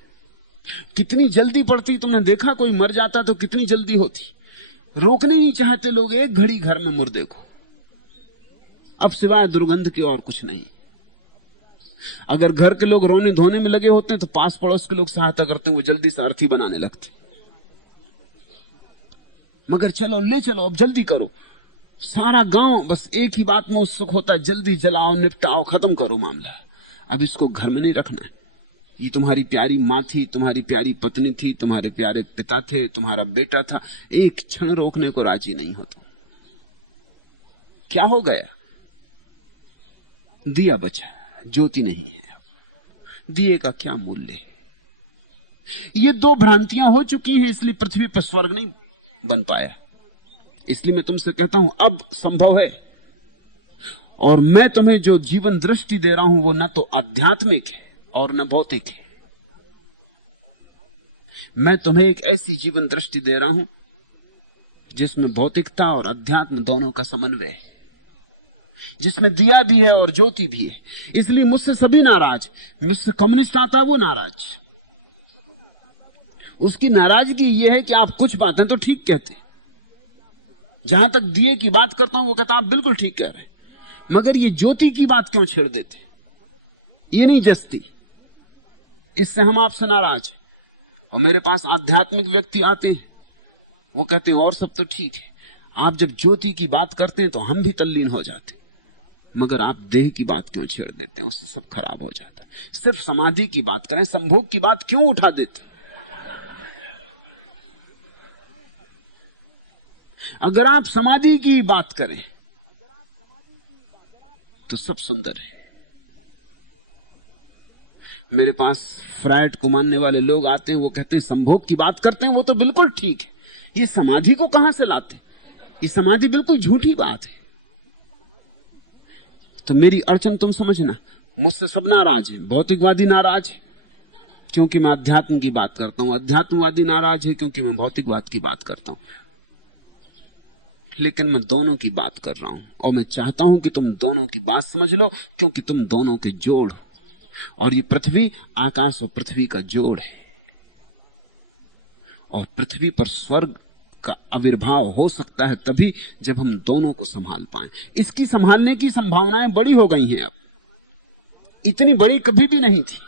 कितनी जल्दी पड़ती, तुमने देखा कोई मर जाता तो कितनी जल्दी होती। रोकने नहीं चाहते लोग एक घड़ी घर में मुर्दे को, अब सिवाय दुर्गंध के और कुछ नहीं। अगर घर के लोग रोने धोने में लगे होते हैं तो पास पड़ोस के लोग सहायता करते हैं, वो जल्दी से अर्थी बनाने लगते। मगर चलो ले चलो, अब जल्दी करो। सारा गांव बस एक ही बात में उत्सुक होता है, जल्दी जलाओ, निपटाओ, खत्म करो मामला। अब इसको घर में नहीं रखना है। ये तुम्हारी प्यारी माँ थी, तुम्हारी प्यारी पत्नी थी, तुम्हारे प्यारे पिता थे, तुम्हारा बेटा था, एक क्षण रोकने को राजी नहीं हो तुम। क्या हो गया? दिया बचा, ज्योति नहीं है। दिए का क्या मूल्य है? ये दो भ्रांतियां हो चुकी हैं, इसलिए पृथ्वी पर स्वर्ग नहीं बन पाया। इसलिए मैं तुमसे कहता हूं अब संभव है। और मैं तुम्हें जो जीवन दृष्टि दे रहा हूं वो न तो आध्यात्मिक है और न भौतिक है। मैं तुम्हें एक ऐसी जीवन दृष्टि दे रहा हूं जिसमें भौतिकता और अध्यात्म दोनों का समन्वय है, जिसमें दिया भी है और ज्योति भी है। इसलिए मुझसे सभी नाराज। मुझसे कम्युनिस्ट आता है वो नाराज। उसकी नाराजगी यह है कि आप कुछ बातें तो ठीक कहते, जहां तक दिए की बात करता हूं वो कहता आप बिल्कुल ठीक कह रहे हैं, मगर ये ज्योति की बात क्यों छेड़ देते? ये नहीं जचती, इससे हम आपसे नाराज हैं। और मेरे पास आध्यात्मिक व्यक्ति आते हैं, वो कहते हैं और सब तो ठीक है, आप जब ज्योति की बात करते हैं तो हम भी तल्लीन हो जाते, मगर आप देह की बात क्यों छेड़ देते हैं? उससे सब खराब हो जाता है। सिर्फ समाधि की बात करें, संभोग की बात क्यों उठा देते? अगर आप समाधि की बात करें तो सब सुंदर है। मेरे पास फ्राइड को मानने वाले लोग आते हैं, वो कहते हैं संभोग की बात करते हैं वो तो बिल्कुल ठीक है, ये समाधि को कहां से लाते? ये समाधि बिल्कुल झूठी बात है। तो मेरी अड़चन तुम समझना, मुझसे सब नाराज है। भौतिकवादी नाराज है क्योंकि मैं अध्यात्म की बात करता हूं, अध्यात्मवादी नाराज है क्योंकि मैं भौतिकवाद की बात करता हूं। लेकिन मैं दोनों की बात कर रहा हूं और मैं चाहता हूं कि तुम दोनों की बात समझ लो, क्योंकि तुम दोनों के जोड़ हो। और ये पृथ्वी आकाश और पृथ्वी का जोड़ है, और पृथ्वी पर स्वर्ग का आविर्भाव हो सकता है तभी जब हम दोनों को संभाल पाएं। इसकी संभालने की संभावनाएं बड़ी हो गई हैं, अब इतनी बड़ी कभी भी नहीं थी।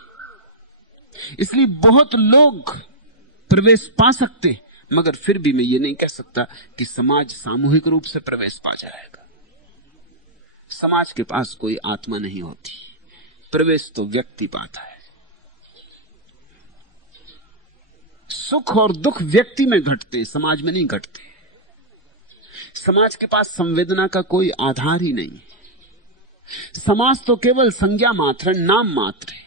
इसलिए बहुत लोग प्रवेश पा सकते, मगर फिर भी मैं ये नहीं कह सकता कि समाज सामूहिक रूप से प्रवेश पा जाएगा। समाज के पास कोई आत्मा नहीं होती, प्रवेश तो व्यक्ति पाता है। सुख और दुख व्यक्ति में घटते, समाज में नहीं घटते। समाज के पास संवेदना का कोई आधार ही नहीं है। समाज तो केवल संज्ञा मात्र, नाम मात्र है।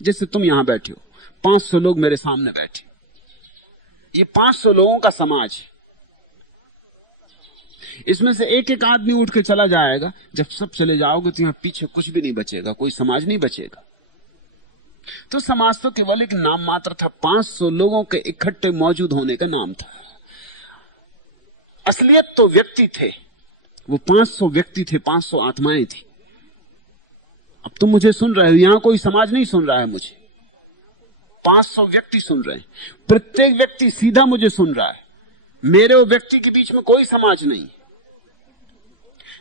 जैसे तुम यहां बैठे हो, 500 लोग मेरे सामने बैठे, ये 500 लोगों का समाज है। इसमें से एक एक आदमी उठ के चला जाएगा, जब सब चले जाओगे तो यहां पीछे कुछ भी नहीं बचेगा, कोई समाज नहीं बचेगा। तो समाज तो केवल एक नाम मात्र था, 500 लोगों के इकट्ठे मौजूद होने का नाम था। असलियत तो व्यक्ति थे, वो 500 व्यक्ति थे, 500 आत्माएं थी। अब तुम मुझे सुन रहे हो, यहां कोई समाज नहीं सुन रहा है मुझे, 500 व्यक्ति सुन रहे हैं। प्रत्येक व्यक्ति सीधा मुझे सुन रहा है, मेरे और व्यक्ति के बीच में कोई समाज नहीं।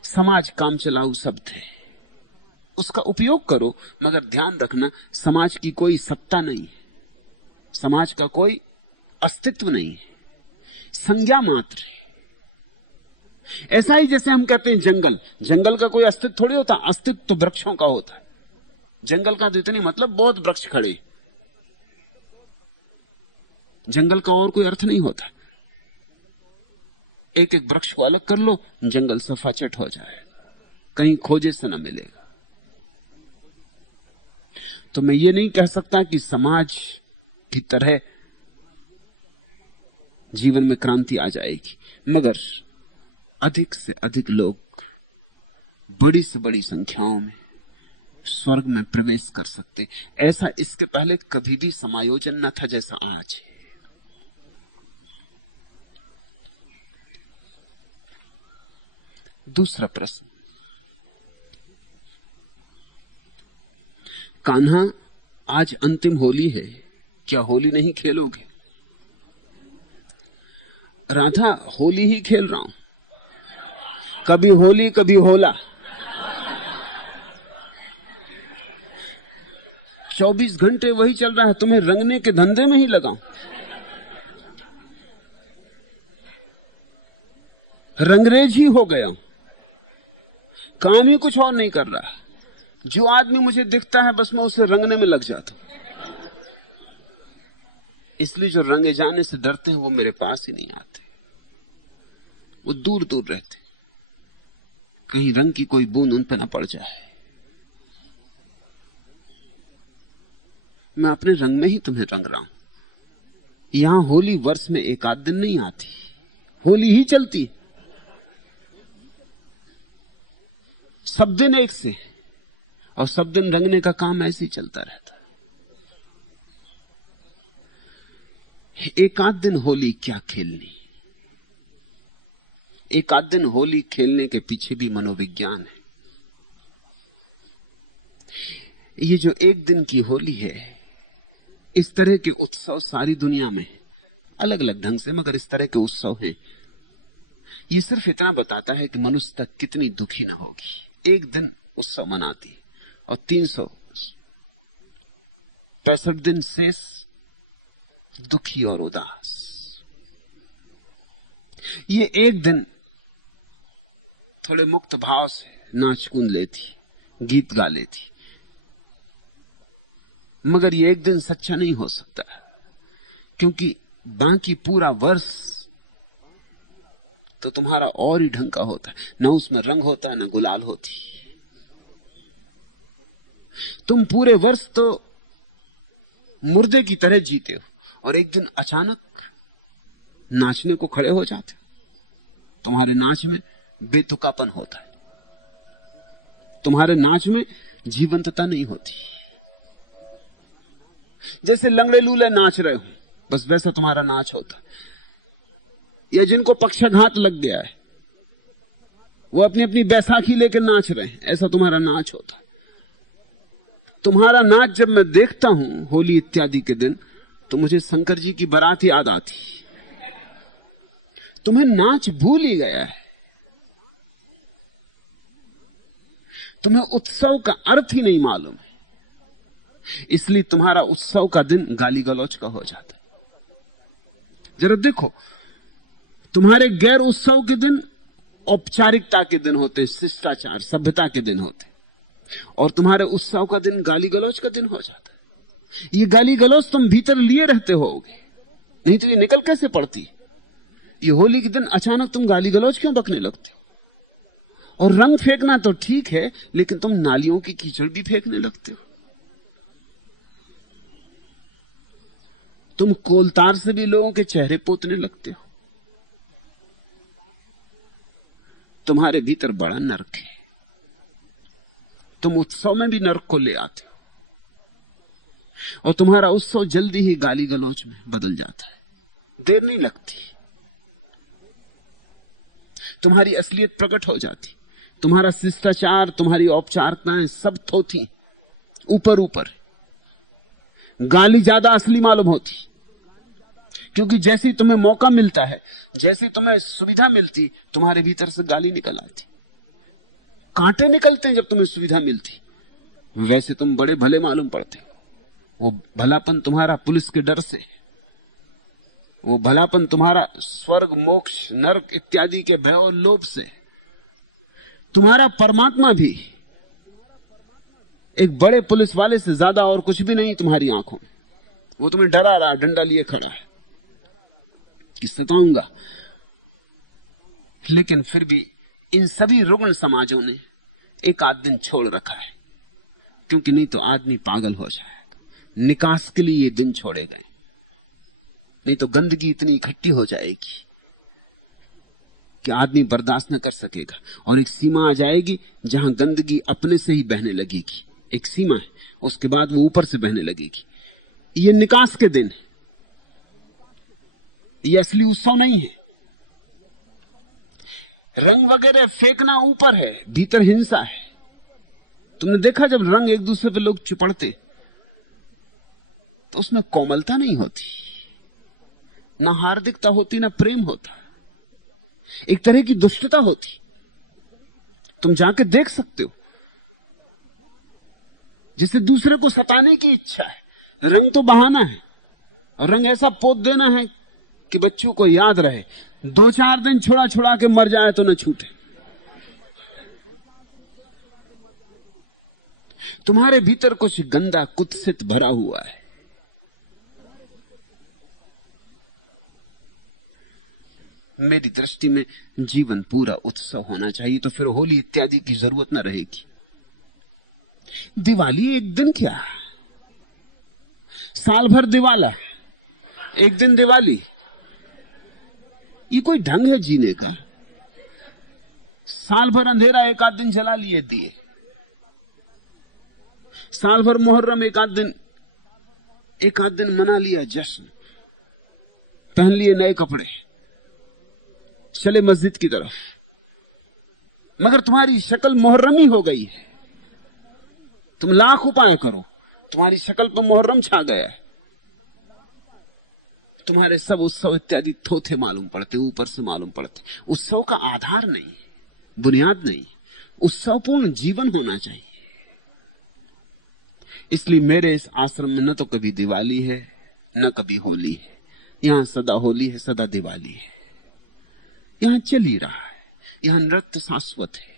समाज काम चलाऊ शब्द है, उसका उपयोग करो, मगर ध्यान रखना समाज की कोई सत्ता नहीं है, समाज का कोई अस्तित्व नहीं है, संज्ञा मात्र है। ऐसा ही जैसे हम कहते हैं जंगल, जंगल का कोई अस्तित्व थोड़ी होता, अस्तित्व तो वृक्षों का होता है। जंगल का तो इतनी मतलब बहुत वृक्ष खड़े, जंगल का और कोई अर्थ नहीं होता। एक एक वृक्ष को अलग कर लो, जंगल सफाचट हो जाएगा, कहीं खोजे से न मिलेगा। तो मैं ये नहीं कह सकता कि समाज की तरह जीवन में क्रांति आ जाएगी, मगर अधिक से अधिक लोग बड़ी से बड़ी संख्याओं में स्वर्ग में प्रवेश कर सकते। ऐसा इसके पहले कभी भी समायोजन न था जैसा आज है। दूसरा प्रश्न, कान्हा आज अंतिम होली है, क्या होली नहीं खेलोगे? राधा, होली ही खेल रहा हूं, कभी होली कभी होला। 24 घंटे वही चल रहा है, तुम्हें रंगने के धंधे में ही लगाऊं। रंगरेज ही हो गया हूं, काम ही कुछ और नहीं कर रहा। जो आदमी मुझे दिखता है बस मैं उसे रंगने में लग जाता हूं। इसलिए जो रंगे जाने से डरते हैं वो मेरे पास ही नहीं आते, वो दूर दूर रहते। कहीं रंग की कोई बूंद उन पर न पड़ जाए। मैं अपने रंग में ही तुम्हें रंग रहा हूं। यहां होली वर्ष में एक आध दिन नहीं आती, होली ही चलती सब दिन एक से, और सब दिन रंगने का काम ऐसे ही चलता रहता। एक आध दिन होली क्या खेलनी, एक आध दिन होली खेलने के पीछे भी मनोविज्ञान है। ये जो एक दिन की होली है, इस तरह के उत्सव सारी दुनिया में अलग अलग ढंग से, मगर इस तरह के उत्सव हैं। ये सिर्फ इतना बताता है कि मनुष्य तक कितनी दुखी न होगी। एक दिन उत्सव मनाती और 365 दिन शेष दुखी और उदास। ये एक दिन थोड़े मुक्त भाव से नाच कूद लेती, गीत गा लेती, मगर ये एक दिन सच्चा नहीं हो सकता, क्योंकि बाकी पूरा वर्ष तो तुम्हारा और ही ढंग का होता है। न उसमें रंग होता है, न गुलाल होती। तुम पूरे वर्ष तो मुर्दे की तरह जीते हो, और एक दिन अचानक नाचने को खड़े हो जाते हो। तुम्हारे नाच में बेतुकापन होता है, तुम्हारे नाच में जीवंतता नहीं होती। जैसे लंगड़े लूले नाच रहे हो, बस वैसा तुम्हारा नाच होता। या जिनको पक्षाघात लग गया है, वो अपनी अपनी बैसाखी लेकर नाच रहे हैं, ऐसा तुम्हारा नाच होता। तुम्हारा नाच जब मैं देखता हूं होली इत्यादि के दिन, तो मुझे शंकर जी की बारात याद आती। तुम्हें नाच भूल ही गया है, तुम्हें उत्सव का अर्थ ही नहीं मालूम, इसलिए तुम्हारा उत्सव का दिन गाली गलौज का हो जाता। जरा देखो, तुम्हारे गैर उत्सव के दिन औपचारिकता के दिन होते, शिष्टाचार सभ्यता के दिन होते, और तुम्हारे उत्सव का दिन गाली गलौज का दिन हो जाता है। ये गाली गलौज तुम भीतर लिए रहते होगे, नहीं तो ये निकल कैसे पड़ती। ये होली के दिन अचानक तुम गाली गलौज क्यों बकने लगते हो? और रंग फेंकना तो ठीक है, लेकिन तुम नालियों की कीचड़ भी फेंकने लगते हो। तुम कोलतार से भी लोगों के चेहरे पोतने लगते हो। तुम्हारे भीतर बड़ा नरक है, तुम उत्सव में भी नरक को ले आते हो, और तुम्हारा उत्सव जल्दी ही गाली गलौज में बदल जाता है, देर नहीं लगती, तुम्हारी असलियत प्रकट हो जाती। तुम्हारा शिष्टाचार, तुम्हारी औपचारिकताएं सब थोथी, ऊपर ऊपर। गाली ज्यादा असली मालूम होती, क्योंकि जैसे तुम्हें मौका मिलता है, जैसे तुम्हें सुविधा मिलती, तुम्हारे भीतर से गाली निकल आती। कांटे निकलते हैं जब तुम्हें सुविधा मिलती, वैसे तुम बड़े भले मालूम पड़ते हो। वो भलापन तुम्हारा पुलिस के डर से, वो भलापन तुम्हारा स्वर्ग मोक्ष नरक इत्यादि के भय और लोभ से। तुम्हारा परमात्मा भी एक बड़े पुलिस वाले से ज्यादा और कुछ भी नहीं तुम्हारी आंखों में। वो तुम्हें डरा रहा, डंडा लिए खड़ा है कि सताऊंगा। लेकिन फिर भी इन सभी रुग्ण समाजों ने एक आध दिन छोड़ रखा है, क्योंकि नहीं तो आदमी पागल हो जाएगा। निकास के लिए ये दिन छोड़े गए, नहीं तो गंदगी इतनी इकट्ठी हो जाएगी कि आदमी बर्दाश्त न कर सकेगा, और एक सीमा आ जाएगी जहां गंदगी अपने से ही बहने लगेगी। एक सीमा है, उसके बाद वो ऊपर से बहने लगेगी। ये निकास के दिन है, ये असली उत्सव नहीं है। रंग वगैरह फेंकना ऊपर है, भीतर हिंसा है। तुमने देखा जब रंग एक दूसरे पे लोग चिपड़ते, तो उसमें कोमलता नहीं होती, ना हार्दिकता होती, ना प्रेम होता, एक तरह की दुष्टता होती। तुम जाके देख सकते हो, जिसे दूसरे को सताने की इच्छा है। रंग तो बहाना है, और रंग ऐसा पोत देना है कि बच्चों को याद रहे, 2-4 दिन छुड़ा छुड़ा के मर जाए तो न छूटे। तुम्हारे भीतर कुछ गंदा कुत्सित भरा हुआ है। मेरी दृष्टि में जीवन पूरा उत्सव होना चाहिए, तो फिर होली इत्यादि की जरूरत न रहेगी। दिवाली एक दिन क्या, साल भर दिवाला, एक दिन दिवाली, ये कोई ढंग है जीने का? साल भर अंधेरा, एक आध दिन जला लिए दिए। साल भर मुहर्रम, एक आध दिन मना लिया जश्न, पहन लिए नए कपड़े, चले मस्जिद की तरफ, मगर तुम्हारी शक्ल मुहर्रम ही हो गई है। तुम लाख उपाय करो, तुम्हारी शक्ल पर मुहर्रम छा गया है। तुम्हारे सब उत्सव इत्यादि थोथे मालूम पड़ते, ऊपर से मालूम पड़ते। उत्सव का आधार नहीं, बुनियाद नहीं, उत्सवपूर्ण जीवन होना चाहिए। इसलिए मेरे इस आश्रम में न तो कभी दिवाली है न कभी होली है। यहां सदा होली है, सदा दिवाली है। यहां चल ही रहा है, यहां नृत्य शाश्वत है।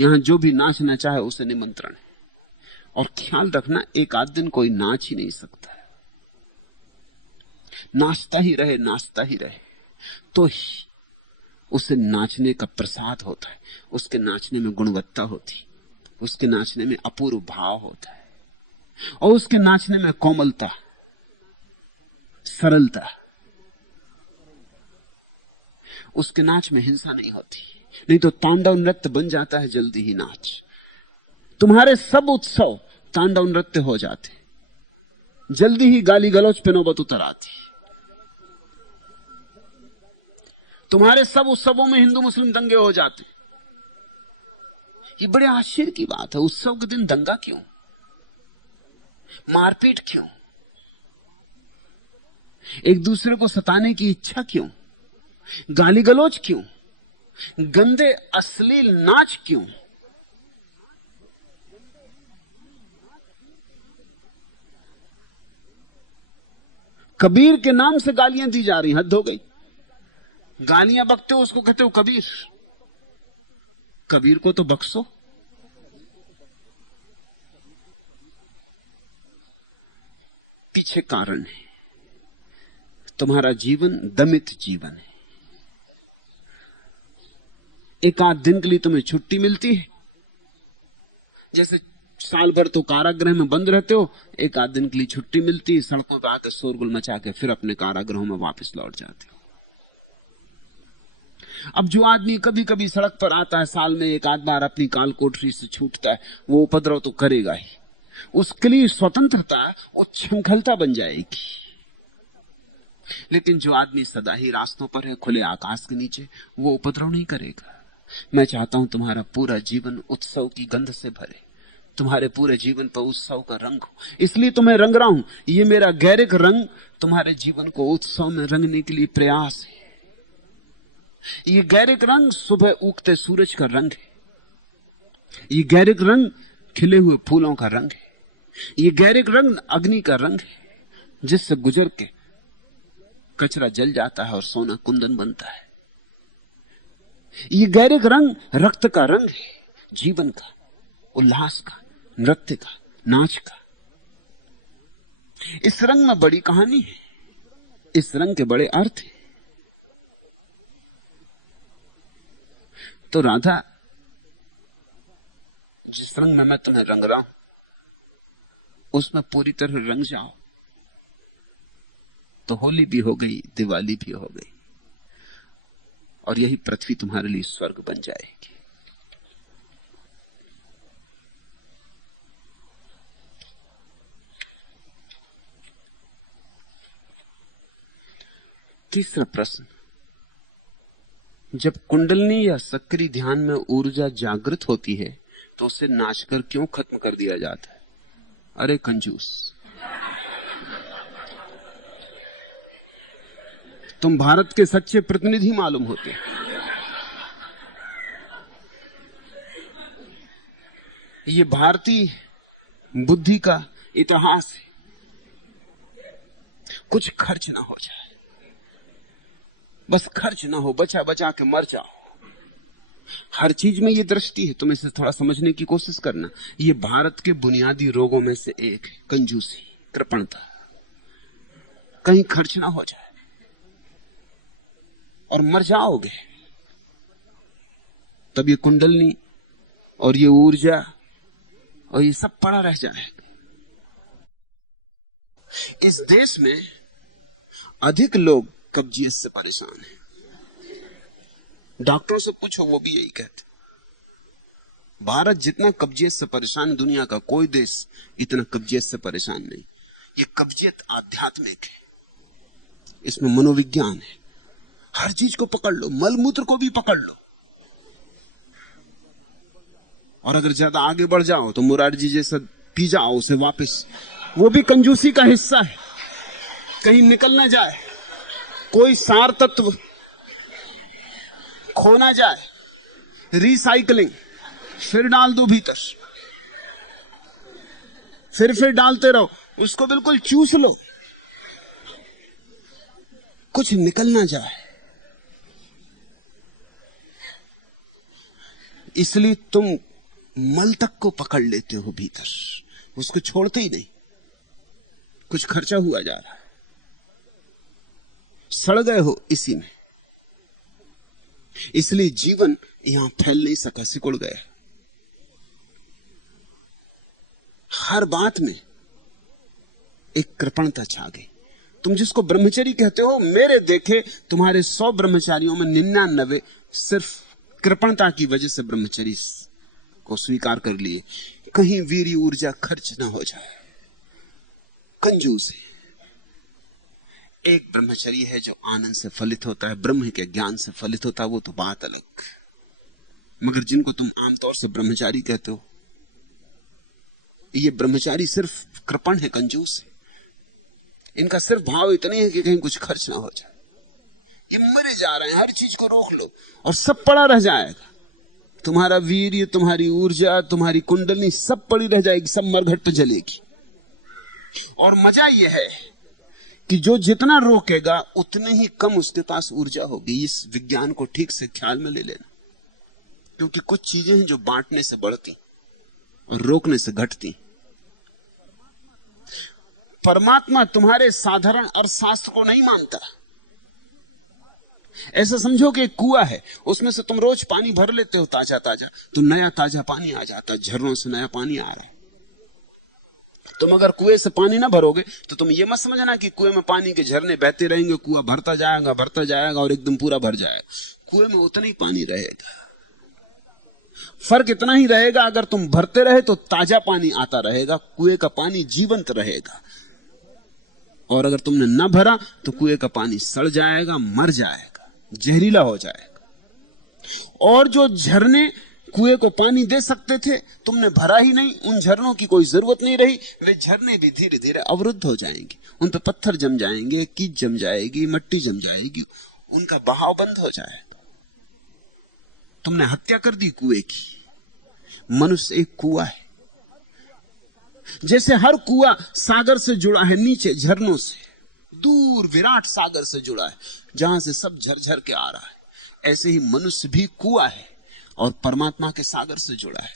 यहां जो भी नाचना चाहे उसे निमंत्रण है। और ख्याल रखना, एक आध दिन कोई नाच ही नहीं सकता है। नाचता ही रहे, नाचता ही रहे, तो ही उसे नाचने का प्रसाद होता है। उसके नाचने में गुणवत्ता होती, उसके नाचने में अपूर्व भाव होता है, और उसके नाचने में कोमलता, सरलता। उसके नाच में हिंसा नहीं होती, नहीं तो तांडव नृत्य बन जाता है जल्दी ही नाच। तुम्हारे सब उत्सव तांडव नृत्य हो जाते, जल्दी ही गाली गलौज पे नौबत उतर आती। तुम्हारे सब उत्सवों में हिंदू मुस्लिम दंगे हो जाते। ये बड़े आश्चर्य की बात है। उत्सव के दिन दंगा क्यों, मारपीट क्यों, एक दूसरे को सताने की इच्छा क्यों, गाली गलौज क्यों, गंदे अश्लील नाच क्यों? कबीर के नाम से गालियां दी जा रही, हद हो गई। गालियां बकते हो उसको कहते हो कबीर। कबीर को तो बख्शो। पीछे कारण है, तुम्हारा जीवन दमित जीवन है। एक आध दिन के लिए तुम्हें छुट्टी मिलती है, जैसे साल भर तो कारागृह में बंद रहते हो, एक आध दिन के लिए छुट्टी मिलती है, सड़कों पर आकर शोरगुल मचा के फिर अपने कारागृहों में वापस लौट जाते हो। अब जो आदमी कभी कभी सड़क पर आता है, साल में एक आध बार अपनी काल कोठरी से छूटता है, वो उपद्रव तो करेगा ही। उसके लिए स्वतंत्रता उच्छृंखलता बन जाएगी। लेकिन जो आदमी सदा ही रास्तों पर है, खुले आकाश के नीचे, वो उपद्रव नहीं करेगा। मैं चाहता हूं तुम्हारा पूरा जीवन उत्सव की गंध से भरे, तुम्हारे पूरे जीवन पर उत्सव का रंग हो। इसलिए तुम्हें रंग रहा हूं। ये मेरा गैरिक रंग तुम्हारे जीवन को उत्सव में रंगने के लिए प्रयास है। ये गैरिक रंग सुबह उगते सूरज का रंग है। ये गैरिक रंग खिले हुए फूलों का रंग है। ये गैरिक रंग अग्नि का रंग है, जिससे गुजर के कचरा जल जाता है और सोना कुंदन बनता है। ये गैरिक रंग रक्त का रंग है, जीवन का, उल्लास का, नृत्य का, नाच का। इस रंग में बड़ी कहानी है, इस रंग के बड़े अर्थ हैं। तो राधा, जिस रंग में मैं तुम्हें रंग रहा हूं, उसमें पूरी तरह रंग जाओ, तो होली भी हो गई, दिवाली भी हो गई, और यही पृथ्वी तुम्हारे लिए स्वर्ग बन जाएगी। तीसरा प्रश्न, जब कुंडलनी या सक्रिय ध्यान में ऊर्जा जागृत होती है तो उसे नाचकर क्यों खत्म कर दिया जाता है? अरे कंजूस, तुम भारत के सच्चे प्रतिनिधि मालूम होते। ये भारतीय बुद्धि का इतिहास है। कुछ खर्च ना हो जाए, बस खर्च ना हो, बचा बचा के मर जाओ। हर चीज में ये दृष्टि है, तुम इसे थोड़ा समझने की कोशिश करना। ये भारत के बुनियादी रोगों में से एक है, कंजूसी, कृपणता। कहीं खर्च ना हो जाए। और मर जाओगे। तब ये कुंडलनी और ये ऊर्जा और ये सब पड़ा रह जाएगा। इस देश में अधिक लोग कब्जियत से परेशान हैं। डॉक्टरों से पूछो, वो भी यही कहते। भारत जितना कब्जियत से परेशान है, दुनिया का कोई देश इतना कब्जियत से परेशान नहीं। ये कब्जियत आध्यात्मिक है, इसमें मनोविज्ञान है। हर चीज को पकड़ लो, मलमूत्र को भी पकड़ लो। और अगर ज्यादा आगे बढ़ जाओ तो मुरारी जी जैसा पी जाओ उसे वापस। वो भी कंजूसी का हिस्सा है, कहीं निकल ना जाए, कोई सार तत्व खो ना जाए। रिसाइकलिंग, फिर डाल दो भीतर, फिर डालते रहो, उसको बिल्कुल चूस लो, कुछ निकल ना जाए। इसलिए तुम मल तक को पकड़ लेते हो भीतर, उसको छोड़ते ही नहीं। कुछ खर्चा हुआ जा रहा है, सड़ गए हो इसी में। इसलिए जीवन यहां फैल नहीं सका, सिकुड़ गया। हर बात में एक कृपणता छा गई। तुम जिसको ब्रह्मचर्य कहते हो, मेरे देखे तुम्हारे 100 ब्रह्मचारियों में 99 सिर्फ कृपणता की वजह से ब्रह्मचर्य को स्वीकार कर लिए। कहीं वीर ऊर्जा खर्च ना हो जाए, कंजूस है। एक ब्रह्मचर्य है जो आनंद से फलित होता है, ब्रह्म के ज्ञान से फलित होता है, वो तो बात अलग। मगर जिनको तुम आमतौर से ब्रह्मचारी कहते हो, ये ब्रह्मचारी सिर्फ कृपण है, कंजूस है। इनका सिर्फ भाव इतने है कि कहीं कुछ खर्च ना हो जाए। ये मरे जा रहे हैं, हर चीज को रोक लो और सब पड़ा रह जाएगा। तुम्हारा वीर्य, तुम्हारी ऊर्जा, तुम्हारी कुंडली सब पड़ी रह जाएगी, सब मरघट पे जलेगी। और मजा यह है कि जो जितना रोकेगा उतने ही कम उसके पास ऊर्जा होगी। इस विज्ञान को ठीक से ख्याल में ले लेना, क्योंकि कुछ चीजें हैं जो बांटने से बढ़ती और रोकने से घटती। परमात्मा तुम्हारे साधारण अर्थशास्त्र को नहीं मानता। ऐसा समझो कि एक कुआं है, उसमें से तुम रोज पानी भर लेते हो ताजा ताजा, तो नया ताजा पानी आ जाता, झरनों से नया पानी आ रहा है। तुम अगर कुएं से पानी ना भरोगे तो तुम ये मत समझना कि कुएं में पानी के झरने बहते रहेंगे, कुआं भरता जाएगा और एकदम पूरा भर जाएगा। कुएं में उतना ही पानी रहेगा। फर्क इतना ही रहेगा, अगर तुम भरते रहे तो ताजा पानी आता रहेगा, कुएं का पानी जीवंत रहेगा। और अगर तुमने न भरा तो कुएं का पानी सड़ जाएगा, मर जाएगा, जहरीला हो जाएगा। और जो झरने कुएं को पानी दे सकते थे, तुमने भरा ही नहीं, उन झरनों की कोई जरूरत नहीं रही, वे झरने भी धीरे धीरे अवरुद्ध हो जाएंगे। उन पर पत्थर जम जाएंगे, कीच जम जाएगी, मिट्टी जम जाएगी, उनका बहाव बंद हो जाएगा। तुमने हत्या कर दी कुएं की। मनुष्य एक कुआं है। जैसे हर कुआं सागर से जुड़ा है, नीचे झरनों से, दूर विराट सागर से जुड़ा है, जहां से सब झरझर के आ रहा है, ऐसे ही मनुष्य भी कुआं है और परमात्मा के सागर से जुड़ा है।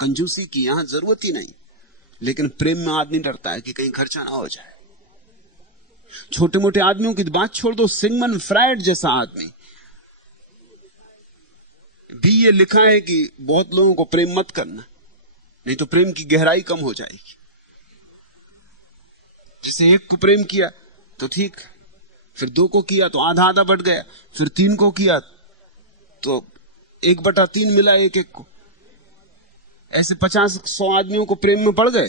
कंजूसी की यहां जरूरत ही नहीं, लेकिन प्रेम में आदमी डरता है कि कहीं खर्चा ना हो जाए। छोटे मोटे आदमियों की बात छोड़ दो, सिगमंड फ्रायड जैसा आदमी भी ये लिखा है कि बहुत लोगों को प्रेम मत करना, नहीं तो प्रेम की गहराई कम हो जाएगी। जैसे एक को प्रेम किया तो ठीक, फिर 2 को किया तो आधा आधा बढ़ गया, फिर 3 को किया तो 1/3 मिला एक को। ऐसे 50-100 आदमियों को प्रेम में पड़ गए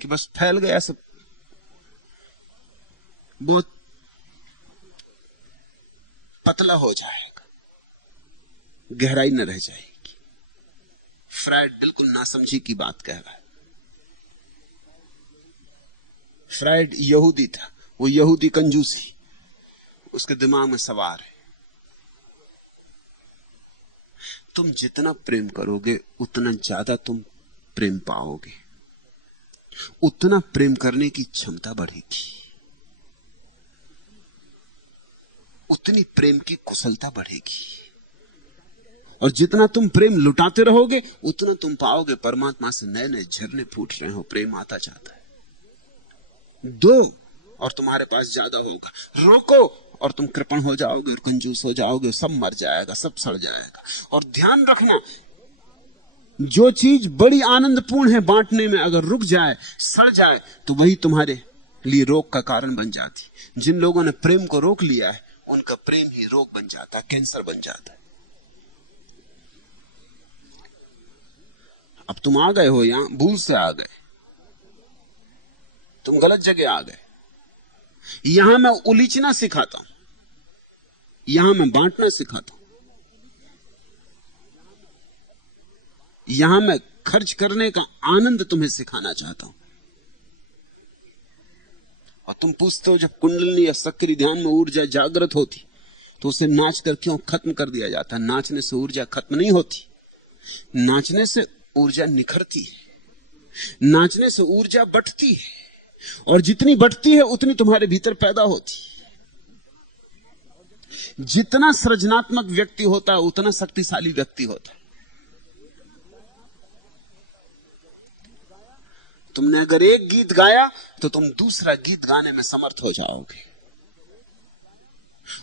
कि बस फैल गया सब, बहुत पतला हो जाएगा, गहराई न रह जाएगी। फ्रायड बिल्कुल नासमझी की बात कह रहा है। फ्रायड यहूदी था, वो यहूदी कंजूसी उसके दिमाग में सवार है। तुम जितना प्रेम करोगे उतना ज्यादा तुम प्रेम पाओगे, उतना प्रेम करने की क्षमता बढ़ेगी, उतनी प्रेम की कुशलता बढ़ेगी। और जितना तुम प्रेम लुटाते रहोगे उतना तुम पाओगे परमात्मा से नए नए झरने फूट रहे हो, प्रेम आता जाता है। दो और तुम्हारे पास ज्यादा होगा, रोको और तुम कृपण हो जाओगे और कंजूस हो जाओगे, सब मर जाएगा, सब सड़ जाएगा। और ध्यान रखना, जो चीज बड़ी आनंदपूर्ण है बांटने में, अगर रुक जाए, सड़ जाए, तो वही तुम्हारे लिए रोग का कारण बन जाती। जिन लोगों ने प्रेम को रोक लिया है, उनका प्रेम ही रोग बन जाता है, कैंसर बन जाता है। अब तुम आ गए हो यहां, भूल से आ गए, तुम गलत जगह आ गए। यहां मैं उलीचना सिखाता हूं, यहां मैं बांटना सिखाता हूं, यहां मैं खर्च करने का आनंद तुम्हें सिखाना चाहता हूं। और तुम पूछते हो, जब कुंडलिनी या सक्रिय ध्यान में ऊर्जा जागृत होती तो उसे नाच कर क्यों खत्म कर दिया जाता है? नाचने से ऊर्जा खत्म नहीं होती, नाचने से ऊर्जा निखरती है, नाचने से ऊर्जा बढ़ती है, और जितनी बढ़ती है उतनी तुम्हारे भीतर पैदा होती है। जितना सृजनात्मक व्यक्ति होता है उतना शक्तिशाली व्यक्ति होता है। तुमने अगर एक गीत गाया तो तुम दूसरा गीत गाने में समर्थ हो जाओगे,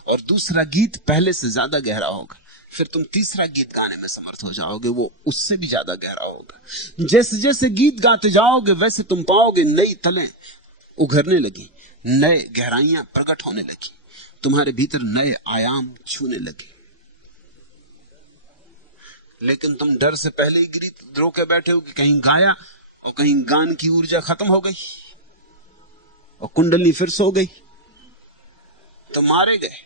और दूसरा गीत पहले से ज्यादा गहरा होगा, फिर तुम तीसरा गीत गाने में समर्थ हो जाओगे, वो उससे भी ज्यादा गहरा होगा। जैसे जैसे गीत गाते जाओगे वैसे तुम पाओगे नई तलें उघरने लगी, नए गहराइयां प्रकट होने लगी, तुम्हारे भीतर नए आयाम छूने लगे। लेकिन तुम डर से पहले ही गीत रोके बैठे हो कि कहीं गाया और कहीं गान की ऊर्जा खत्म हो गई और कुंडली फिर सो गई तो मारे गए।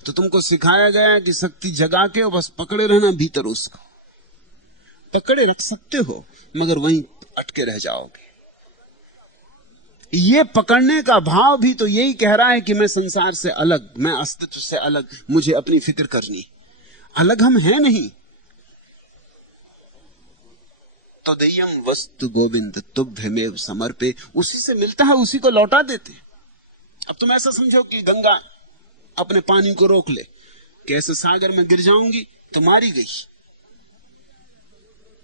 तो तुमको सिखाया गया कि शक्ति जगा के और बस पकड़े रहना भीतर, उसको पकड़े रख सकते हो मगर वहीं अटके रह जाओगे। ये पकड़ने का भाव भी तो यही कह रहा है कि मैं संसार से अलग, मैं अस्तित्व से अलग, मुझे अपनी फिक्र करनी। अलग हम हैं नहीं। तो देयम वस्तु गोविंद तुभ्यमेव समर्पे, उसी से मिलता है उसी को लौटा देते। अब तुम ऐसा समझो कि गंगा अपने पानी को रोक ले, कैसे सागर में गिर जाऊंगी तो मारी गई,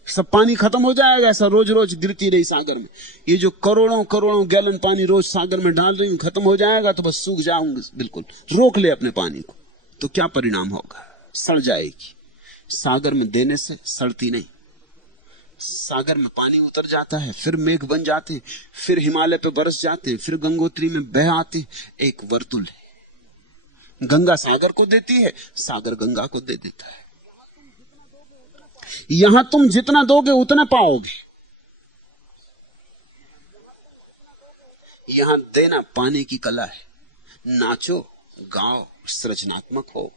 सब पानी खत्म हो जाएगा। ऐसा रोज रोज गिरती रही सागर में, ये जो करोड़ों करोड़ों गैलन पानी रोज सागर में डाल रही हूं खत्म हो जाएगा तो बस सूख जाऊंगी बिल्कुल। रोक ले अपने पानी को तो क्या परिणाम होगा? सड़ जाएगी। सागर में देने से सड़ती नहीं। सागर में पानी उतर जाता है, फिर मेघ बन जाते, फिर हिमालय पे बरस जाते, फिर गंगोत्री में बह आते। एक वर्तुल है, गंगा सागर को देती है, सागर गंगा को दे देता है। यहां तुम जितना दोगे उतना पाओगे। यहां देना पाने की कला है। नाचो, गाओ, सृजनात्मक हो।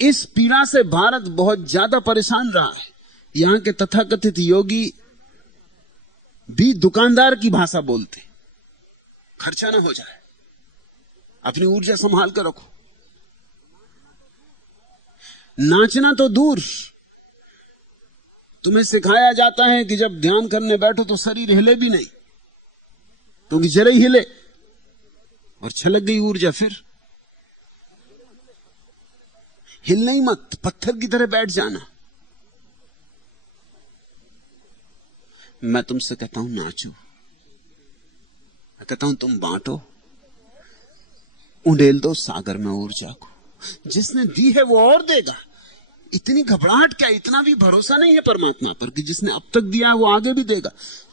इस पीड़ा से भारत बहुत ज्यादा परेशान रहा है। यहां के तथाकथित योगी भी दुकानदार की भाषा बोलते। खर्चा ना हो जाए, अपनी ऊर्जा संभाल कर रखो। नाचना तो दूर, तुम्हें सिखाया जाता है कि जब ध्यान करने बैठो तो शरीर हिले भी नहीं, क्योंकि जरा ही हिले और छलक गई ऊर्जा, फिर हिलना ही मत, पत्थर की तरह बैठ जाना। मैं तुमसे कहता हूं नाचो, मैं कहता हूं तुम बांटो, उंडेल दो सागर में ऊर्जा को। जिसने दी है वो और देगा। इतनी घबराहट क्या, इतना भी भरोसा नहीं है परमात्मा पर कि जिसने अब तक दिया है वो आगे भी देगा।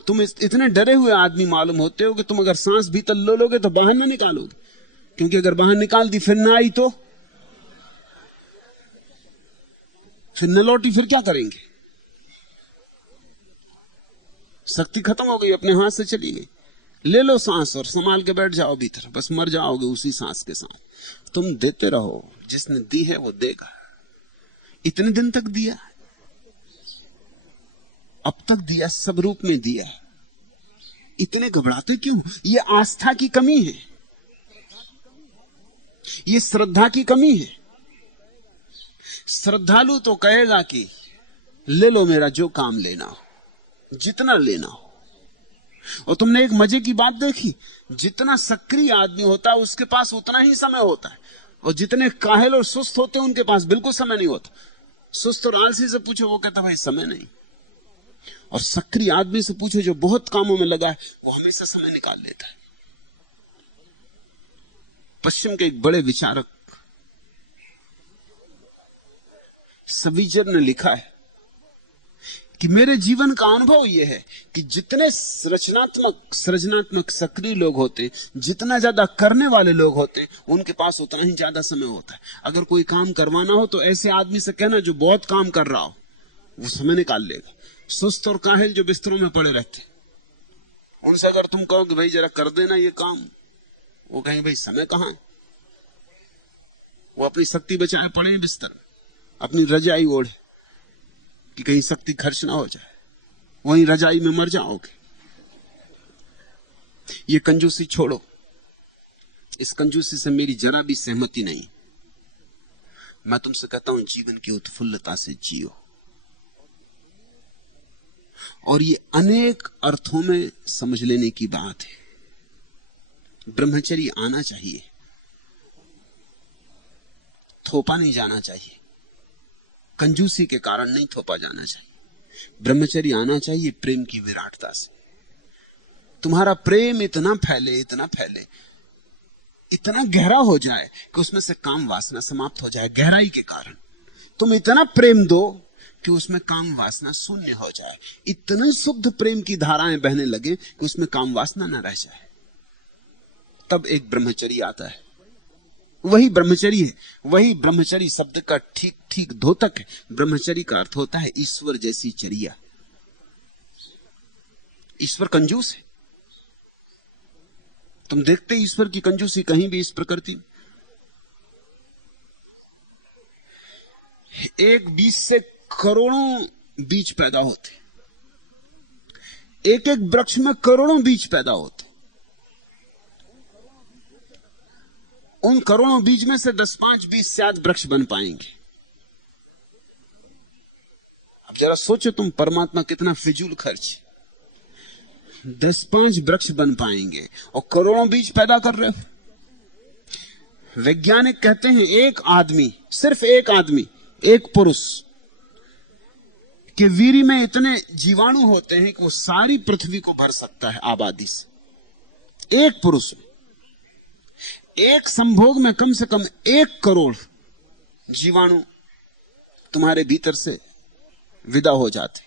तुम इतने डरे हुए आदमी मालूम होते हो कि तुम अगर सांस भीतर लो लोगे तो बाहर ना निकालोगे, क्योंकि अगर बाहर निकाल दी फिर ना आई तो फिर न लौटी, फिर क्या करेंगे? शक्ति खत्म हो गई, अपने हाथ से चली गई। ले लो सांस और संभाल के बैठ जाओ भीतर, बस मर जाओगे उसी सांस के साथ। तुम देते रहो, जिसने दी है वो देगा। इतने दिन तक दिया, अब तक दिया, सब रूप में दिया। इतने घबराते क्यों? ये आस्था की कमी है, ये श्रद्धा की कमी है। श्रद्धालु तो कहेगा कि ले लो मेरा जो काम लेना हो, जितना लेना हो। और तुमने एक मजे की बात देखी, जितना सक्रिय आदमी होता है उसके पास उतना ही समय होता है, और जितने काहिल और सुस्त होते हैं उनके पास बिल्कुल समय नहीं होता। सुस्त और आलसी से पूछो, वो कहता भाई समय नहीं। और सक्रिय आदमी से पूछो जो बहुत कामों में लगा है, वो हमेशा समय निकाल लेता है। पश्चिम के एक बड़े विचारक सवीजर ने लिखा है कि मेरे जीवन का अनुभव यह है कि जितने सृजनात्मक सक्रिय लोग होते, जितना ज्यादा करने वाले लोग होते, उनके पास उतना ही ज्यादा समय होता है। अगर कोई काम करवाना हो तो ऐसे आदमी से कहना जो बहुत काम कर रहा हो, वो समय निकाल लेगा। सुस्त और काहिल जो बिस्तरों में पड़े रहते, उनसे अगर तुम कहो कि भाई जरा कर देना ये काम, वो कहेंगे भाई समय कहां है। वो अपनी शक्ति बचाए पड़े हैं बिस्तर, अपनी रजाई ओढ़े कि कहीं शक्ति खर्च ना हो जाए, वहीं रजाई में मर जाओगे। ये कंजूसी छोड़ो, इस कंजूसी से मेरी जरा भी सहमति नहीं। मैं तुमसे कहता हूं जीवन की उत्फुल्लता से जियो। और ये अनेक अर्थों में समझ लेने की बात है। ब्रह्मचर्य आना चाहिए, थोपा नहीं जाना चाहिए, कंजूसी के कारण नहीं थोपा जाना चाहिए। ब्रह्मचर्य आना चाहिए प्रेम की विराटता से। तुम्हारा प्रेम इतना फैले, इतना फैले, इतना गहरा हो जाए कि उसमें से काम वासना समाप्त हो जाए। गहराई के कारण तुम इतना प्रेम दो कि उसमें काम वासना शून्य हो जाए। इतने शुद्ध प्रेम की धाराएं बहने लगे कि उसमें काम वासना न रह जाए। तब एक ब्रह्मचर्य आता है। वही ब्रह्मचर्य है, वही ब्रह्मचर्य शब्द का ठीक ठीक द्योतक है। ब्रह्मचर्य का अर्थ होता है ईश्वर जैसी चर्या। ईश्वर कंजूस है। तुम देखते ईश्वर की कंजूसी कहीं भी इस प्रकृति। एक बीज से करोड़ों बीज पैदा होते, एक एक वृक्ष में करोड़ों बीज पैदा होते। उन करोड़ों बीज में से 10-5 बीज शायद वृक्ष बन पाएंगे। अब जरा सोचो तुम, परमात्मा कितना फिजूल खर्च। 10-5 वृक्ष बन पाएंगे और करोड़ों बीज पैदा कर रहे हो। वैज्ञानिक कहते हैं एक आदमी, सिर्फ एक आदमी, एक पुरुष के वीर्य में इतने जीवाणु होते हैं कि वो सारी पृथ्वी को भर सकता है आबादी से। एक पुरुष में, एक संभोग में कम से कम 1 करोड़ जीवाणु तुम्हारे भीतर से विदा हो जाते।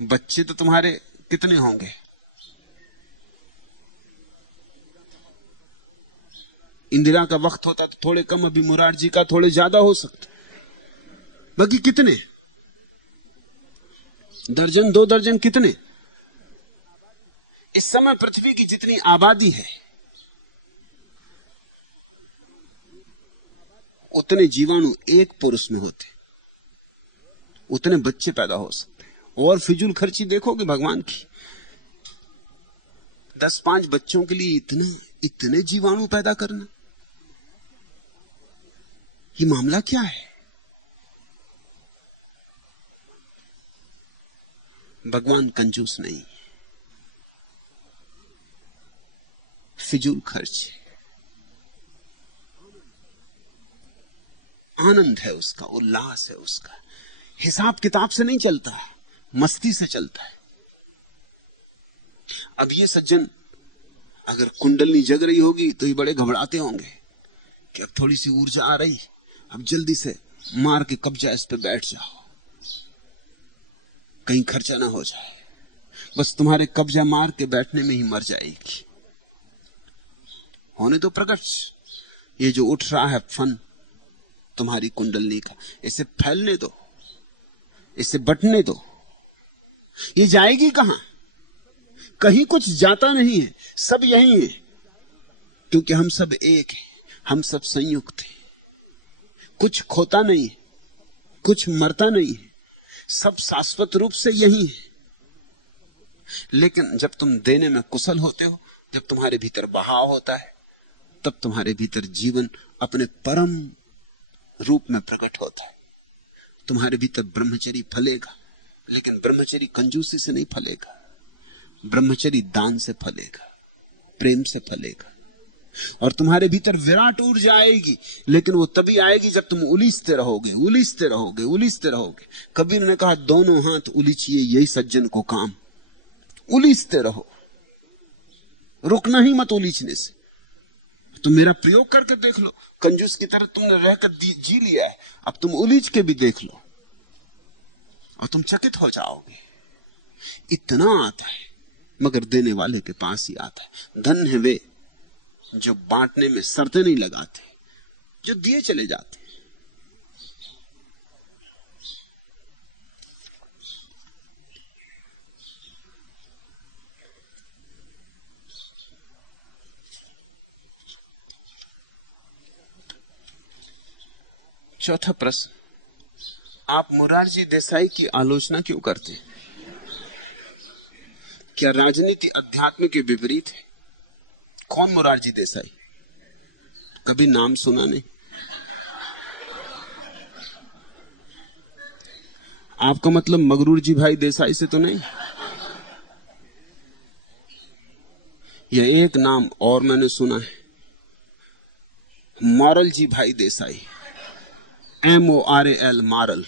बच्चे तो तुम्हारे कितने होंगे? इंदिरा का वक्त होता तो थोड़े कम, अभी मुरारजी का थोड़े ज्यादा हो सकते। बाकी कितने? दर्जन 2 दर्जन कितने? इस समय पृथ्वी की जितनी आबादी है उतने जीवाणु एक पुरुष में होते, उतने बच्चे पैदा हो सकते। और फिजूल खर्ची देखोगे भगवान की। 10-5 बच्चों के लिए इतने जीवाणु पैदा करना, ये मामला क्या है? भगवान कंजूस नहीं, फिजूल खर्च। आनंद है उसका, उल्लास है उसका। हिसाब किताब से नहीं चलता, मस्ती से चलता है। अब ये सज्जन अगर कुंडली जग रही होगी तो ये बड़े घबराते होंगे कि अब थोड़ी सी ऊर्जा आ रही, अब जल्दी से मार के कब्जा इस पे बैठ जाओ, कहीं खर्चा ना हो जाए। बस तुम्हारे कब्जा मार के बैठने में ही मर जाएगी। होने दो प्रकट। ये जो उठ रहा है फन तुम्हारी कुंडलनी का, इसे फैलने दो, इसे बटने दो। ये जाएगी कहां? कहीं कुछ जाता नहीं है, सब यही है। क्योंकि हम सब एक हैं, हम सब संयुक्त हैं। कुछ खोता नहीं है, कुछ मरता नहीं है, सब शाश्वत रूप से यही है। लेकिन जब तुम देने में कुशल होते हो, जब तुम्हारे भीतर बहाव होता है, तब तुम्हारे भीतर जीवन अपने परम रूप में प्रकट होता है। तुम्हारे भीतर ब्रह्मचर्य फलेगा, लेकिन ब्रह्मचर्य कंजूसी से नहीं फलेगा। ब्रह्मचर्य दान से फलेगा, प्रेम से फलेगा। और तुम्हारे भीतर विराट ऊर्जा आएगी, लेकिन वो तभी आएगी जब तुम उलीसते रहोगे, उलीसते रहोगे, उलीसते रहोगे। कबीर ने कहा दोनों हाथ उलीचिए, यही सज्जन को काम। उलीसते रहो, रुकना ही मत उलीचने से। तो मेरा प्रयोग करके देख लो। कंजूस की तरह तुमने रहकर जी लिया है, अब तुम उलीझ के भी देख लो और तुम चकित हो जाओगे। इतना आता है मगर देने वाले के पास ही आता है। धन है वे जो बांटने में शर्तें नहीं लगाते, जो दिए चले जाते। चौथा प्रश्न, आप मोरारजी देसाई की आलोचना क्यों करते हैं? क्या राजनीति अध्यात्म के विपरीत है? कौन मोरारजी देसाई? कभी नाम सुना नहीं। आपका मतलब मगरूर जी भाई देसाई से तो नहीं? यह एक नाम और मैंने सुना है, मॉरल जी भाई देसाई, MORAL, मॉरल।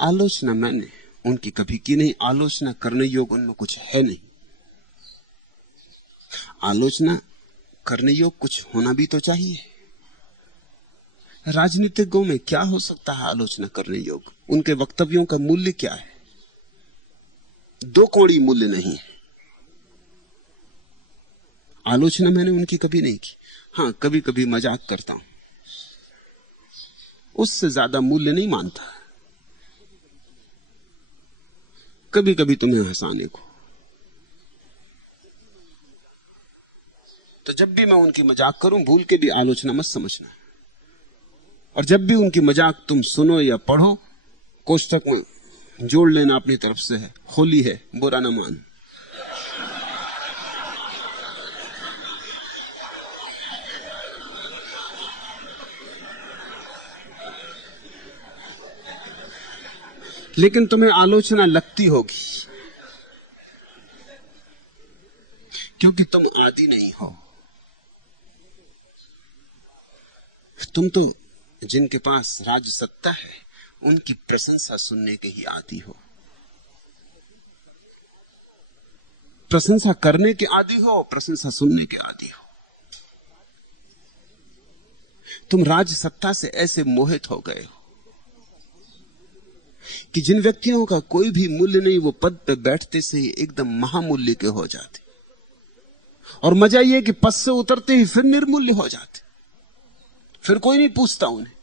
आलोचना मैंने उनकी कभी की नहीं। आलोचना करने योग्य उनमें कुछ है नहीं। आलोचना करने योग्य कुछ होना भी तो चाहिए। राजनीतिज्ञों में क्या हो सकता है आलोचना करने योग्य? उनके वक्तव्यों का मूल्य क्या है? दो कौड़ी मूल्य नहीं है। आलोचना मैंने उनकी कभी नहीं की। हां, कभी कभी मजाक करता हूं, उससे ज्यादा मूल्य नहीं मानता। कभी कभी तुम्हें हंसाने को। तो जब भी मैं उनकी मजाक करूं, भूल के भी आलोचना मत समझना। और जब भी उनकी मजाक तुम सुनो या पढ़ो, कोष्टक में जोड़ लेना अपनी तरफ से है, होली है, बुरा न मान। लेकिन तुम्हें आलोचना लगती होगी क्योंकि तुम आदी नहीं हो। तुम तो जिनके पास राज सत्ता है उनकी प्रशंसा सुनने के ही आदी हो। प्रशंसा करने के आदी हो, प्रशंसा सुनने के आदी हो। तुम राज सत्ता से ऐसे मोहित हो गए हो कि जिन व्यक्तियों का कोई भी मूल्य नहीं, वो पद पे बैठते से ही एकदम महामूल्य के हो जाते। और मजा यह कि पद से उतरते ही फिर निर्मूल्य हो जाते, फिर कोई नहीं पूछता उन्हें।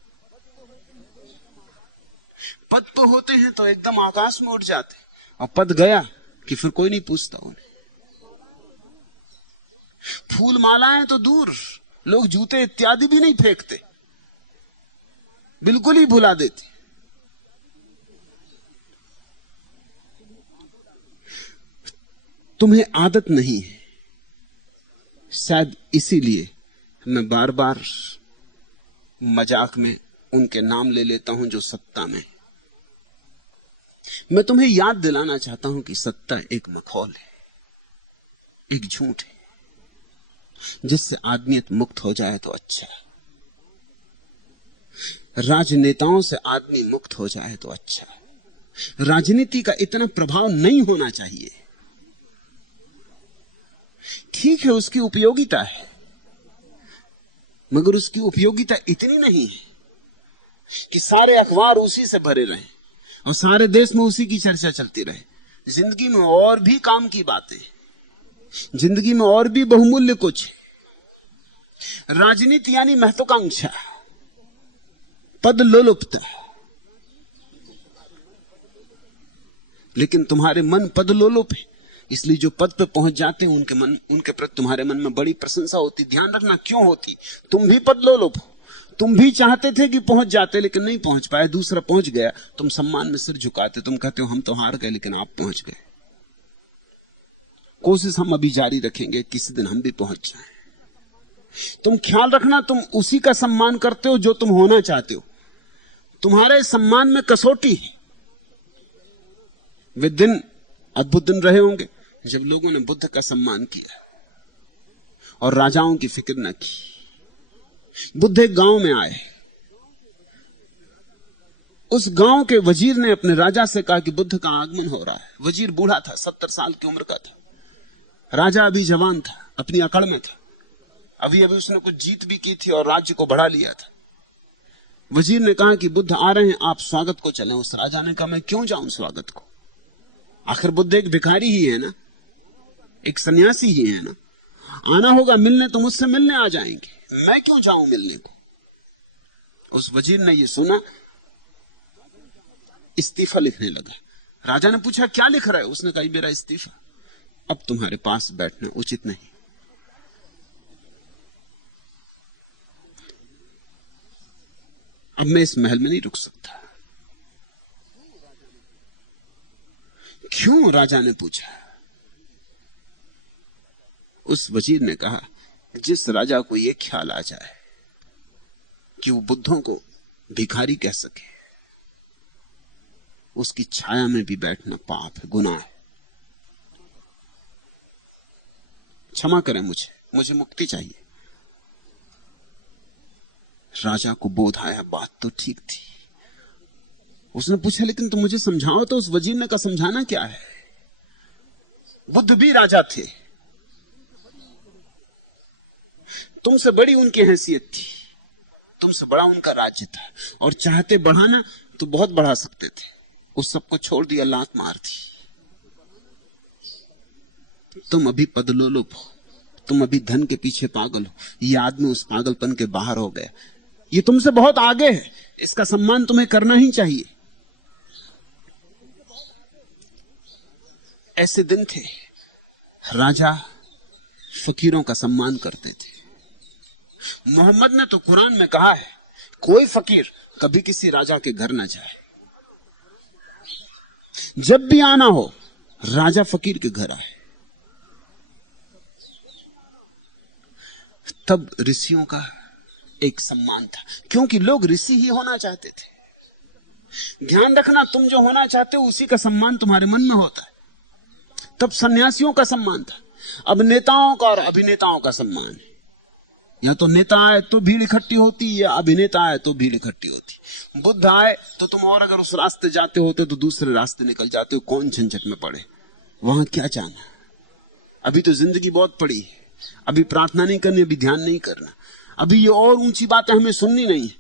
पद पे होते हैं तो एकदम आकाश में उठ जाते, और पद गया कि फिर कोई नहीं पूछता उन्हें। फूल मालाएं तो दूर, लोग जूते इत्यादि भी नहीं फेंकते, बिल्कुल ही भुला देते। तुम्हें आदत नहीं है, शायद इसीलिए मैं बार बार मजाक में उनके नाम ले लेता हूं जो सत्ता में। मैं तुम्हें याद दिलाना चाहता हूं कि सत्ता एक मखौल है, एक झूठ है, जिससे आदमियत मुक्त हो जाए तो अच्छा है। राजनेताओं से आदमी मुक्त हो जाए तो अच्छा है। राजनीति का इतना प्रभाव नहीं होना चाहिए। ठीक है, उसकी उपयोगिता है, मगर उसकी उपयोगिता इतनी नहीं है कि सारे अखबार उसी से भरे रहें और सारे देश में उसी की चर्चा चलती रहे। जिंदगी में और भी काम की बातें, जिंदगी में और भी बहुमूल्य कुछ है। राजनीति यानी महत्वाकांक्षा, पद लोलुपता। लेकिन तुम्हारे मन पद लोलुप है, इसलिए जो पद पे पहुंच जाते हैं उनके प्रति तुम्हारे मन में बड़ी प्रशंसा होती। ध्यान रखना क्यों होती। तुम भी पद लोलुप हो, तुम भी चाहते थे कि पहुंच जाते लेकिन नहीं पहुंच पाए, दूसरा पहुंच गया, तुम सम्मान में सिर झुकाते, तुम कहते हो हम तो हार गए लेकिन आप पहुंच गए। कोशिश हम अभी जारी रखेंगे, किसी दिन हम भी पहुंच जाएं। तुम ख्याल रखना, तुम उसी का सम्मान करते हो जो तुम होना चाहते हो। तुम्हारे सम्मान में कसौटी है। वे दिन अद्भुत दिन रहे होंगे जब लोगों ने बुद्ध का सम्मान किया और राजाओं की फिक्र न की। बुद्ध एक गांव में आए, उस गांव के वजीर ने अपने राजा से कहा कि बुद्ध का आगमन हो रहा है। वजीर बूढ़ा था, 70 साल की उम्र का था। राजा अभी जवान था, अपनी अकड़ में था, अभी अभी उसने कुछ जीत भी की थी और राज्य को बढ़ा लिया था। वजीर ने कहा कि बुद्ध आ रहे हैं, आप स्वागत को चलें। उस राजा ने कहा मैं क्यों जाऊं स्वागत को, आखिर बुद्ध एक भिखारी ही है ना, एक सन्यासी ही है ना, आना होगा मिलने तो मुझसे मिलने आ जाएंगे, मैं क्यों जाऊं मिलने को। उस वजीर ने यह सुना, इस्तीफा लिखने लगा। राजा ने पूछा क्या लिख रहा है, उसने कहा मेरा इस्तीफा, अब तुम्हारे पास बैठना उचित नहीं। अब मैं इस महल में नहीं रुक सकता। क्यों, राजा ने पूछा। उस वजीर ने कहा जिस राजा को यह ख्याल आ जाए कि वो बुद्धों को भिखारी कह सके, उसकी छाया में भी बैठना पाप है, गुनाह है। क्षमा करें मुझे मुक्ति चाहिए। राजा को बोध आया बात तो ठीक थी। उसने पूछा लेकिन तुम मुझे समझाओ तो। उस वजीर ने कहा समझाना क्या है, बुद्ध भी राजा थे, तुमसे बड़ी उनकी हैसियत थी, तुमसे बड़ा उनका राज्य था, और चाहते बढ़ाना तो बहुत बढ़ा सकते थे। उस सबको छोड़ दिया, लात मार दी। तुम अभी पदलोलुप हो, तुम अभी धन के पीछे पागल हो। ये आदमी उस पागलपन के बाहर हो गया, ये तुमसे बहुत आगे है, इसका सम्मान तुम्हें करना ही चाहिए। ऐसे दिन थे, राजा फकीरों का सम्मान करते थे। मोहम्मद ने तो कुरान में कहा है कोई फकीर कभी किसी राजा के घर ना जाए। जब भी आना हो राजा फकीर के घर आए। तब ऋषियों का एक सम्मान था, क्योंकि लोग ऋषि ही होना चाहते थे। ध्यान रखना, तुम जो होना चाहते हो उसी का सम्मान तुम्हारे मन में होता है। तब सन्यासियों का सम्मान था, अब नेताओं का और अभिनेताओं का सम्मान है। या तो नेता आए तो भीड़ इकट्ठी होती, या अभिनेता आए तो भीड़ इकट्ठी होती। बुद्ध आए तो तुम और अगर उस रास्ते जाते होते तो दूसरे रास्ते निकल जाते हो, कौन झंझट में पड़े, वहां क्या जाना। अभी तो जिंदगी बहुत पड़ी है, अभी प्रार्थना नहीं करनी, अभी ध्यान नहीं करना, अभी ये और ऊंची बातें हमें सुननी नहीं है,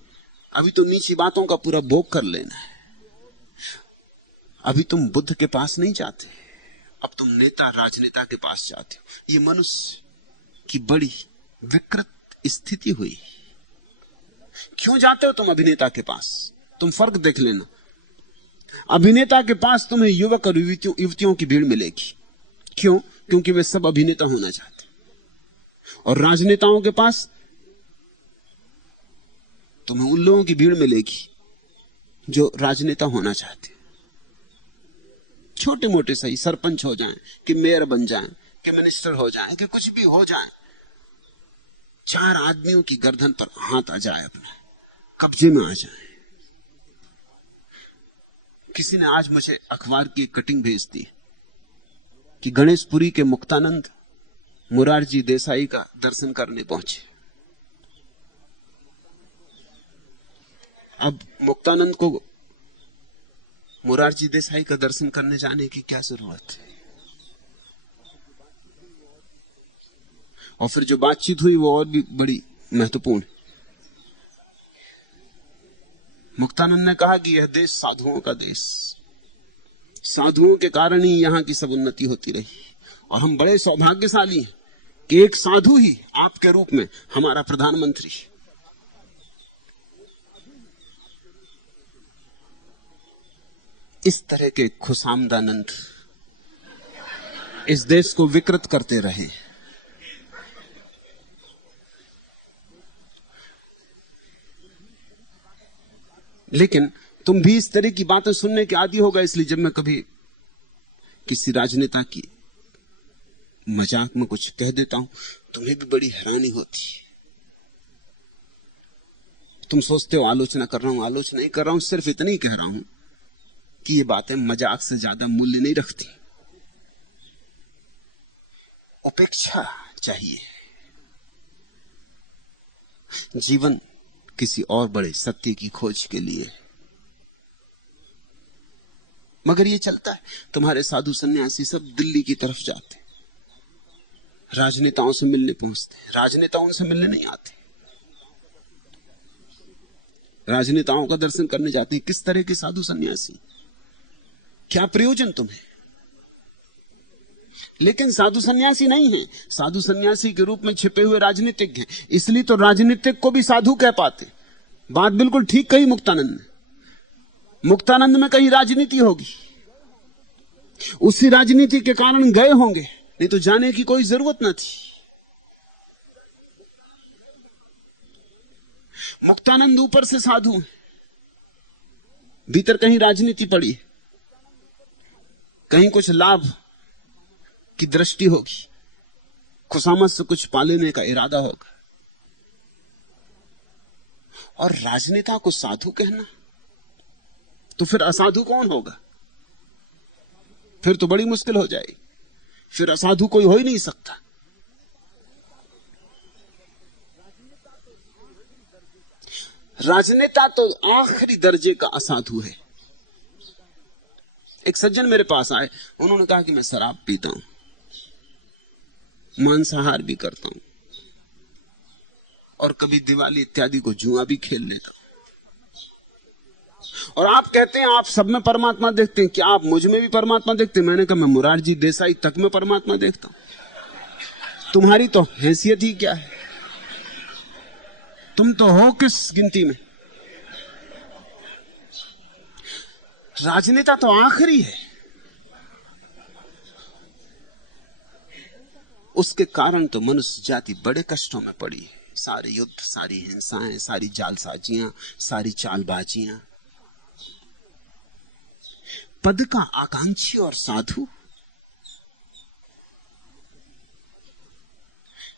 अभी तो नीची बातों का पूरा भोग कर लेना है। अभी तुम बुद्ध के पास नहीं जाते, अब तुम नेता राजनेता के पास जाते हो। ये मनुष्य की बड़ी विकृत स्थिति हुई। क्यों जाते हो तुम अभिनेता के पास? तुम फर्क देख लेना, अभिनेता के पास तुम्हें युवक और युवतियों की भीड़ मिलेगी। क्यों? क्योंकि वे सब अभिनेता होना चाहते। और राजनेताओं के पास तुम्हें उन लोगों की भीड़ मिलेगी जो राजनेता होना चाहते, छोटे मोटे सही, सरपंच हो जाएं कि मेयर बन जाएं कि मिनिस्टर हो जाएं कि कुछ भी हो जाएं, चार आदमियों की गर्दन पर हाथ आ जाए, अपना कब्जे में आ जाए। किसी ने आज मुझे अखबार की कटिंग भेज दी कि गणेशपुरी के मुक्तानंद मुरारजी देसाई का दर्शन करने पहुंचे। अब मुक्तानंद को मुरारजी देसाई का दर्शन करने जाने की क्या जरूरत है? और फिर जो बातचीत हुई वो और भी बड़ी महत्वपूर्ण। मुक्तानंद ने कहा कि यह देश साधुओं का देश, साधुओं के कारण ही यहां की सब उन्नति होती रही, और हम बड़े सौभाग्यशाली हैं कि एक साधु ही आपके रूप में हमारा प्रधानमंत्री। इस तरह के खुशामदानंद इस देश को विकृत करते रहे। लेकिन तुम भी इस तरह की बातें सुनने के आदी हो गए, इसलिए जब मैं कभी किसी राजनेता की मजाक में कुछ कह देता हूं तुम्हें भी बड़ी हैरानी होती है। तुम सोचते हो आलोचना कर रहा हूं, आलोचना नहीं कर रहा हूं, सिर्फ इतना ही कह रहा हूं कि ये बातें मजाक से ज्यादा मूल्य नहीं रखती। उपेक्षा चाहिए। जीवन किसी और बड़े सत्य की खोज के लिए, मगर ये चलता है। तुम्हारे साधु सन्यासी सब दिल्ली की तरफ जाते, राजनेताओं से मिलने पहुंचते हैं। राजनेता उनसे मिलने नहीं आते, राजनेताओं का दर्शन करने जाते हैं। किस तरह के साधु सन्यासी, क्या प्रयोजन तुम्हें? लेकिन साधु सन्यासी नहीं है, साधु सन्यासी के रूप में छिपे हुए राजनीतिज्ञ हैं। इसलिए तो राजनीतिक को भी साधु कह पाते। बात बिल्कुल ठीक कही मुक्तानंद ने। मुक्तानंद में कहीं राजनीति होगी, उसी राजनीति के कारण गए होंगे, नहीं तो जाने की कोई जरूरत न थी। मुक्तानंद ऊपर से साधु हैं, भीतर कहीं राजनीति पड़ी है, कहीं कुछ लाभ की दृष्टि होगी, खुशामद से कुछ पालेने का इरादा होगा। और राजनेता को साधु कहना, तो फिर असाधु कौन होगा? फिर तो बड़ी मुश्किल हो जाएगी, फिर असाधु कोई हो ही नहीं सकता। राजनेता तो आखिरी दर्जे का असाधु है। एक सज्जन मेरे पास आए, उन्होंने कहा कि मैं शराब पीता हूं, मांसाहार भी करता हूं, और कभी दिवाली इत्यादि को जुआ भी खेल लेता हूं, और आप कहते हैं आप सब में परमात्मा देखते हैं, क्या आप मुझ में भी परमात्मा देखते हैं? मैंने कहा मैं मुरारजी देसाई तक में परमात्मा देखता हूं। तुम्हारी तो हैसियत ही क्या है, तुम तो हो किस गिनती में? राजनेता तो आखिरी है, उसके कारण तो मनुष्य जाति बड़े कष्टों में पड़ी है। सारे युद्ध, सारी हिंसाएं, सारी जालसाजियां, सारी चालबाजियां। पद का आकांक्षी और साधु,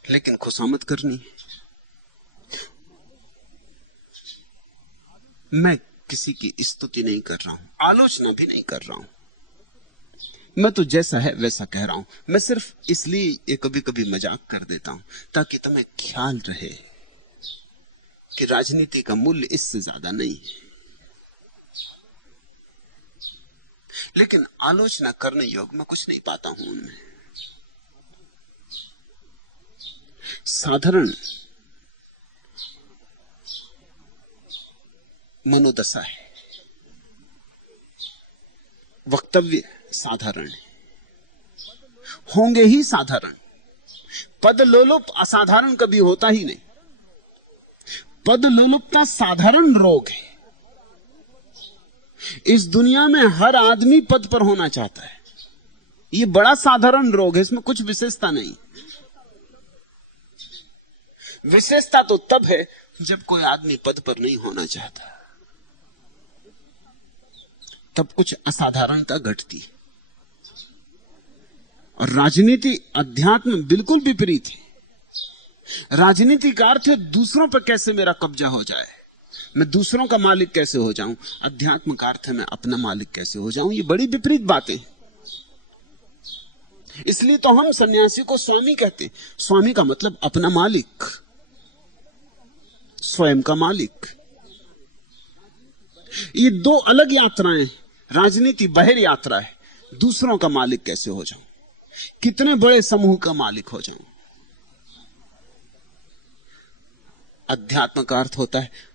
लेकिन खुशामद करनी है। मैं किसी की स्तुति नहीं कर रहा हूं, आलोचना भी नहीं कर रहा हूं, मैं तो जैसा है वैसा कह रहा हूं। मैं सिर्फ इसलिए ये कभी कभी मजाक कर देता हूं ताकि तुम्हें ख्याल रहे कि राजनीति का मूल्य इससे ज्यादा नहीं है। लेकिन आलोचना करने योग्य मैं कुछ नहीं पाता हूं उनमें। साधारण मनोदशा है, वक्तव्य साधारण है, होंगे ही साधारण। पद लोलुप असाधारण कभी होता ही नहीं। पद लोलुपता साधारण रोग है। इस दुनिया में हर आदमी पद पर होना चाहता है, यह बड़ा साधारण रोग है, इसमें कुछ विशेषता नहीं। विशेषता तो तब है जब कोई आदमी पद पर नहीं होना चाहता, तब कुछ असाधारणता घटती। और राजनीति अध्यात्म बिल्कुल विपरीत है। राजनीति का अर्थ है दूसरों पर कैसे मेरा कब्जा हो जाए, मैं दूसरों का मालिक कैसे हो जाऊं। अध्यात्म का अर्थ है मैं अपना मालिक कैसे हो जाऊं। ये बड़ी विपरीत बातें। इसलिए तो हम सन्यासी को स्वामी कहते हैं। स्वामी का मतलब अपना मालिक, स्वयं का मालिक। ये दो अलग यात्राएं। राजनीति बहिर यात्रा है, दूसरों का मालिक कैसे हो जाऊं, कितने बड़े समूह का मालिक हो जाऊं। अध्यात्म का अर्थ होता है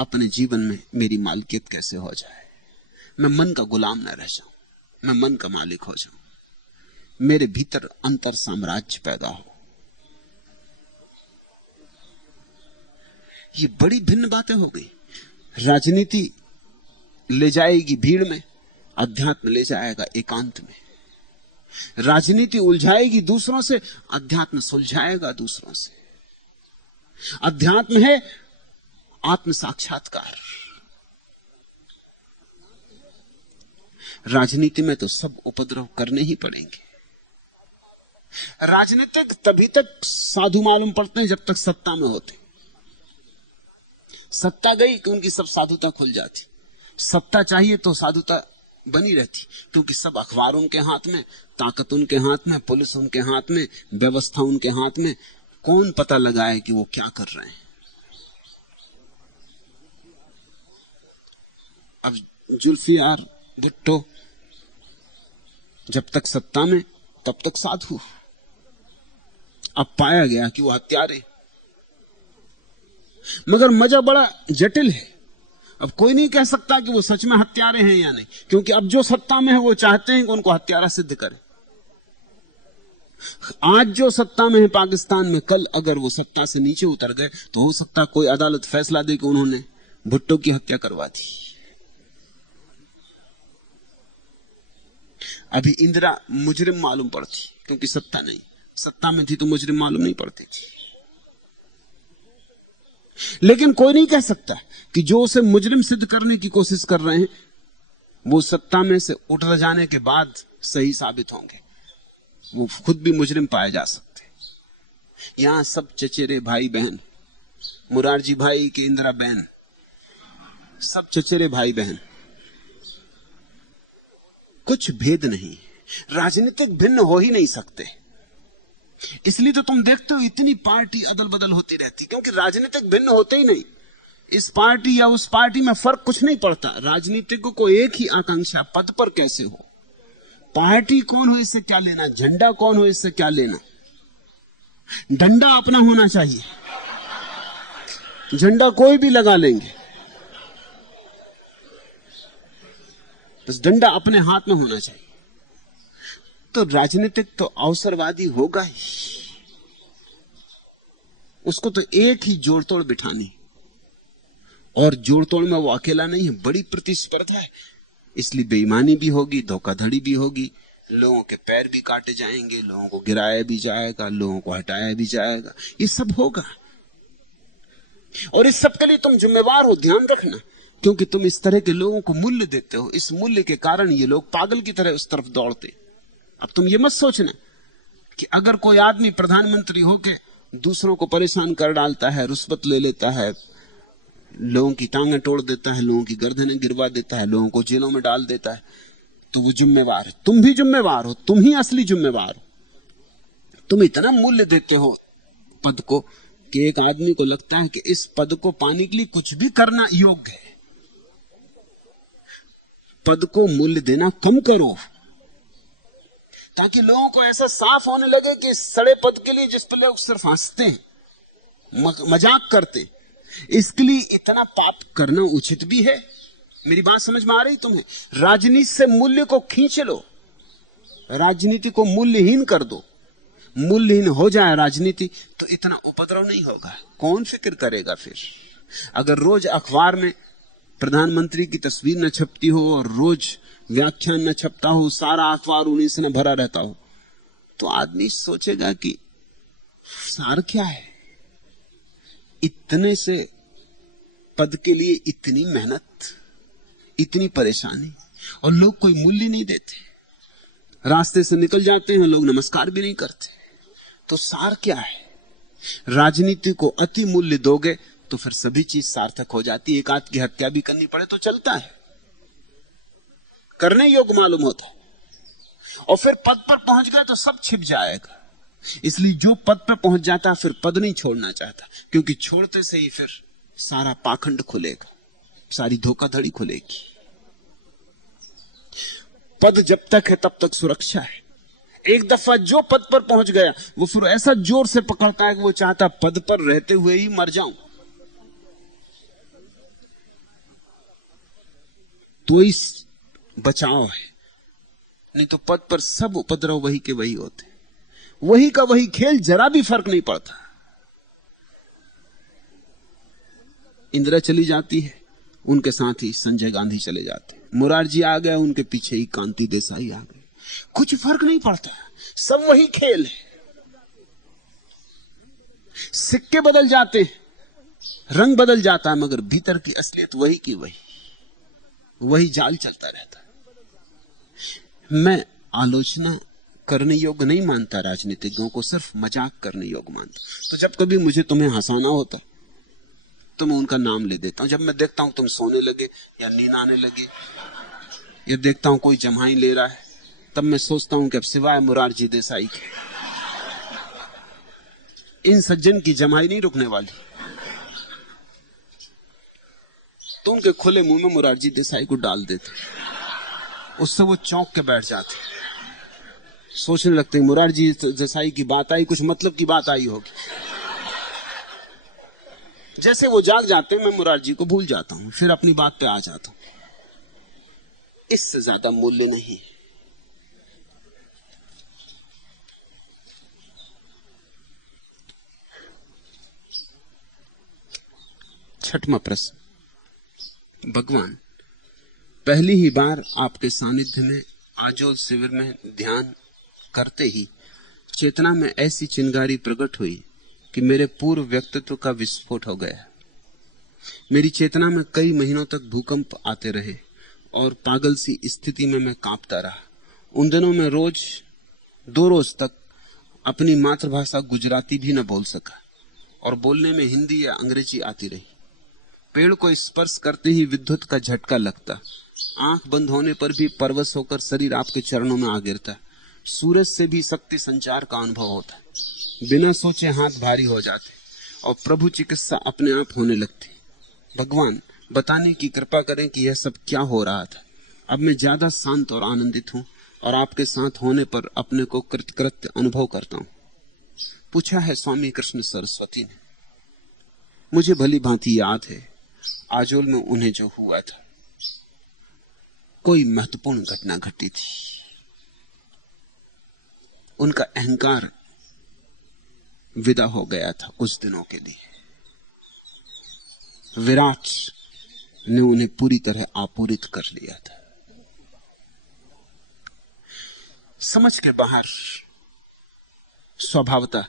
अपने जीवन में मेरी मालिकियत कैसे हो जाए, मैं मन का गुलाम न रह जाऊं, मैं मन का मालिक हो जाऊं, मेरे भीतर अंतर साम्राज्य पैदा हो। ये बड़ी भिन्न बातें हो गई। राजनीति ले जाएगी भीड़ में, अध्यात्म ले जाएगा एकांत में। राजनीति उलझाएगी दूसरों से, अध्यात्म सुलझाएगा दूसरों से। अध्यात्म है आत्म साक्षात्कार। राजनीति में तो सब उपद्रव करने ही पड़ेंगे। राजनीतिक तभी तक साधु मालूम पड़ते हैं जब तक सत्ता में होते। सत्ता गई कि उनकी सब साधुता खुल जाती। सत्ता चाहिए तो साधुता बनी रहती, क्योंकि सब अखबार उनके हाथ में, ताकत उनके हाथ में, पुलिस उनके हाथ में, व्यवस्था उनके हाथ में। कौन पता लगाए कि वो क्या कर रहे हैं। अब जुल्फिकार भुट्टो जब तक सत्ता में तब तक साधु, अब पाया गया कि वो हत्यारे, मगर मजा बड़ा जटिल है। अब कोई नहीं कह सकता कि वो सच में हत्यारे हैं या नहीं, क्योंकि अब जो सत्ता में है वो चाहते हैं कि उनको हत्यारा सिद्ध करें। आज जो सत्ता में है पाकिस्तान में, कल अगर वो सत्ता से नीचे उतर गए तो हो सकता कोई अदालत फैसला दे कि उन्होंने भुट्टो की हत्या करवा दी। अभी इंदिरा मुजरिम मालूम पड़ती, क्योंकि सत्ता नहीं, सत्ता में थी तो मुजरिम मालूम नहीं पड़ती थी। लेकिन कोई नहीं कह सकता कि जो उसे मुजरिम सिद्ध करने की कोशिश कर रहे हैं वो सत्ता में से उठ जाने के बाद सही साबित होंगे, वो खुद भी मुजरिम पाए जा सकते। यहां सब चचेरे भाई बहन, मुरारजी भाई के इंदिरा बहन, सब चचेरे भाई बहन, कुछ भेद नहीं। राजनीतिक भिन्न हो ही नहीं सकते। इसलिए तो तुम देखते हो इतनी पार्टी अदल बदल होती रहती, क्योंकि राजनीतिक भिन्न होते ही नहीं। इस पार्टी या उस पार्टी में फर्क कुछ नहीं पड़ता। राजनीतिकों को एक ही आकांक्षा, पद पर कैसे हो। पार्टी कौन हो इससे क्या लेना, झंडा कौन हो इससे क्या लेना। डंडा अपना होना चाहिए, झंडा कोई भी लगा लेंगे, बस डंडा अपने हाथ में होना चाहिए। तो राजनीतिक तो अवसरवादी होगा ही, उसको तो एक ही जोड़तोड़ बिठानी, और जोड़तोड़ में वो अकेला नहीं है, बड़ी प्रतिस्पर्धा है। इसलिए बेईमानी भी होगी, धोखाधड़ी भी होगी, लोगों के पैर भी काटे जाएंगे, लोगों को गिराया भी जाएगा, लोगों को हटाया भी जाएगा, ये सब होगा। और इस सब के लिए तुम जिम्मेवार हो, ध्यान रखना, क्योंकि तुम इस तरह के लोगों को मूल्य देते हो। इस मूल्य के कारण ये लोग पागल की तरह उस तरफ दौड़ते। अब तुम ये मत सोचना कि अगर कोई आदमी प्रधानमंत्री होके दूसरों को परेशान कर डालता है, रुश्वत ले लेता है, लोगों की टांगें तोड़ देता है, लोगों की गर्दनें गिरवा देता है, लोगों को जेलों में डाल देता है, तो वो जिम्मेवार है। तुम भी जिम्मेवार हो, तुम ही असली जिम्मेवार हो। तुम इतना मूल्य देते हो पद को कि एक आदमी को लगता है कि इस पद को पाने के लिए कुछ भी करना योग्य है। पद को मूल्य देना कम करो, ताकि लोगों को ऐसा साफ होने लगे कि इस सड़े पद के लिए जिस पर लोग सिर्फ हंसते हैं, मजाक करते, इसके लिए इतना पाप करना उचित भी है। मेरी बात समझ में आ रही तुम्हें? राजनीति से मूल्य को खींच लो, राजनीति को मूल्यहीन कर दो। मूल्यहीन हो जाए राजनीति तो इतना उपद्रव नहीं होगा, कौन फिक्र करेगा फिर। अगर रोज अखबार में प्रधानमंत्री की तस्वीर न छपती हो और रोज व्याख्यान न छपता हो, सारा अखबार उन्हीं से न भरा रहता हो, तो आदमी सोचेगा कि सार क्या है, इतने से पद के लिए इतनी मेहनत, इतनी परेशानी, और लोग कोई मूल्य नहीं देते। रास्ते से निकल जाते हैं, लोग नमस्कार भी नहीं करते, तो सार क्या है। राजनीति को अति मूल्य दोगे तो फिर सभी चीज सार्थक हो जाती है। एक आध की हत्या भी करनी पड़े तो चलता है, करने योग्य मालूम होता है, और फिर पद पर पहुंच गए तो सब छिप जाएगा। इसलिए जो पद पर पहुंच जाता है फिर पद नहीं छोड़ना चाहता, क्योंकि छोड़ते से ही फिर सारा पाखंड खुलेगा, सारी धोखाधड़ी खुलेगी। पद जब तक है तब तक सुरक्षा है। एक दफा जो पद पर पहुंच गया वो फिर ऐसा जोर से पकड़ता है कि वो चाहता पद पर रहते हुए ही मर जाऊं, तो इस बचाव है। नहीं तो पद पर सब उपद्रव वही के वही होते, वही का वही खेल, जरा भी फर्क नहीं पड़ता। इंदिरा चली जाती है, उनके साथ ही संजय गांधी चले जाते हैं, मुरारजी आ गए, उनके पीछे ही कांति देसाई आ गए। कुछ फर्क नहीं पड़ता, सब वही खेल है। सिक्के बदल जाते हैं, रंग बदल जाता है, मगर भीतर की असलियत वही की वही जाल चलता रहता है। मैं आलोचना करने योग्य नहीं मानता राजनीतिज्ञों को, सिर्फ मजाक करने योग्य मानता। तो जब कभी मुझे तुम्हें हंसाना होता तो मैं उनका नाम ले देता हूं। जब मैं देखता हूं तुम सोने लगे या नींद आने लगे, या देखता हूं कोई जम्हाई ले रहा है, तब मैं सोचता हूं कि अब सिवाय मुरारजी देसाई के इन सज्जन की जमाई नहीं रुकने वाली। तो उनके खुले मुंह में मुरारजी देसाई को डाल देते, उससे वो चौंक के बैठ जाते। सोचने लगते हैं मुरारजी देसाई की बात आई, कुछ मतलब की बात आई होगी। जैसे वो जाग जाते हैं मैं मुरारजी को भूल जाता हूं, फिर अपनी बात पे आ जाता हूं। इससे ज्यादा मूल्य नहीं। छठवां प्रश्न। भगवान, पहली ही बार आपके सानिध्य में आजोल शिविर में ध्यान करते ही चेतना में ऐसी चिंगारी प्रकट हुई कि मेरे पूर्व व्यक्तित्व का विस्फोट हो गया। मेरी चेतना में कई महीनों तक भूकंप आते रहे और पागल सी स्थिति में मैं कांपता रहा। उन दिनों में रोज 2 रोज तक अपनी मातृभाषा गुजराती भी न बोल सका और बोलने में हिंदी या अंग्रेजी आती रही। पेड़ को स्पर्श करते ही विद्युत का झटका लगता, आंख बंद होने पर भी परवश होकर शरीर आपके चरणों में आ गिरता। सूरज से भी शक्ति संचार का अनुभव होता, बिना सोचे हाथ भारी हो जाते और प्रभु चिकित्सा अपने आप होने लगती। भगवान, बताने की कृपा करें कि यह सब क्या हो रहा था। अब मैं ज्यादा शांत और आनंदित हूं और आपके साथ होने पर अपने को कृतकृत्य अनुभव करता हूं। पूछा है स्वामी कृष्ण सरस्वती ने। मुझे भली भांति याद है आजोल में उन्हें जो हुआ था। कोई महत्वपूर्ण घटना घटी थी। उनका अहंकार विदा हो गया था कुछ दिनों के लिए। विराट ने उन्हें पूरी तरह आपूरित कर लिया था। समझ के बाहर स्वभावतः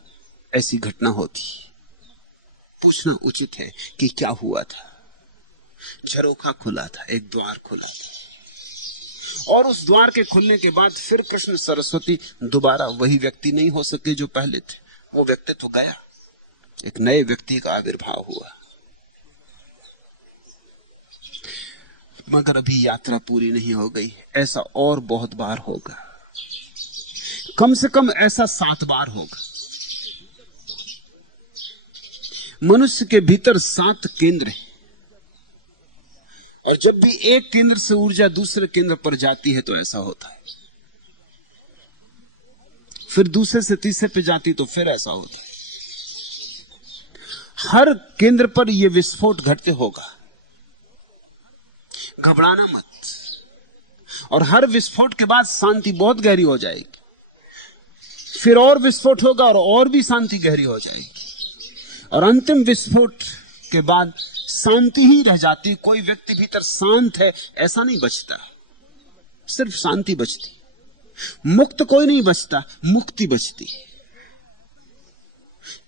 ऐसी घटना होती। पूछना उचित है कि क्या हुआ था। झरोखा खुला था, एक द्वार खुला था और उस द्वार के खुलने के बाद फिर कृष्ण सरस्वती दोबारा वही व्यक्ति नहीं हो सके जो पहले थे। वो व्यक्तित्व गया, एक नए व्यक्ति का आविर्भाव हुआ। मगर अभी यात्रा पूरी नहीं हो गई। ऐसा और बहुत बार होगा, कम से कम ऐसा 7 बार होगा। मनुष्य के भीतर 7 केंद्र हैं और जब भी एक केंद्र से ऊर्जा दूसरे केंद्र पर जाती है तो ऐसा होता है, फिर दूसरे से तीसरे पे जाती तो फिर ऐसा होता है। हर केंद्र पर यह विस्फोट घटते होगा, घबराना मत। और हर विस्फोट के बाद शांति बहुत गहरी हो जाएगी, फिर और विस्फोट होगा और भी शांति गहरी हो जाएगी और अंतिम विस्फोट के बाद शांति ही रह जाती। कोई व्यक्ति भीतर शांत है ऐसा नहीं बचता, सिर्फ शांति बचती। मुक्त कोई नहीं बचता, मुक्ति बचती।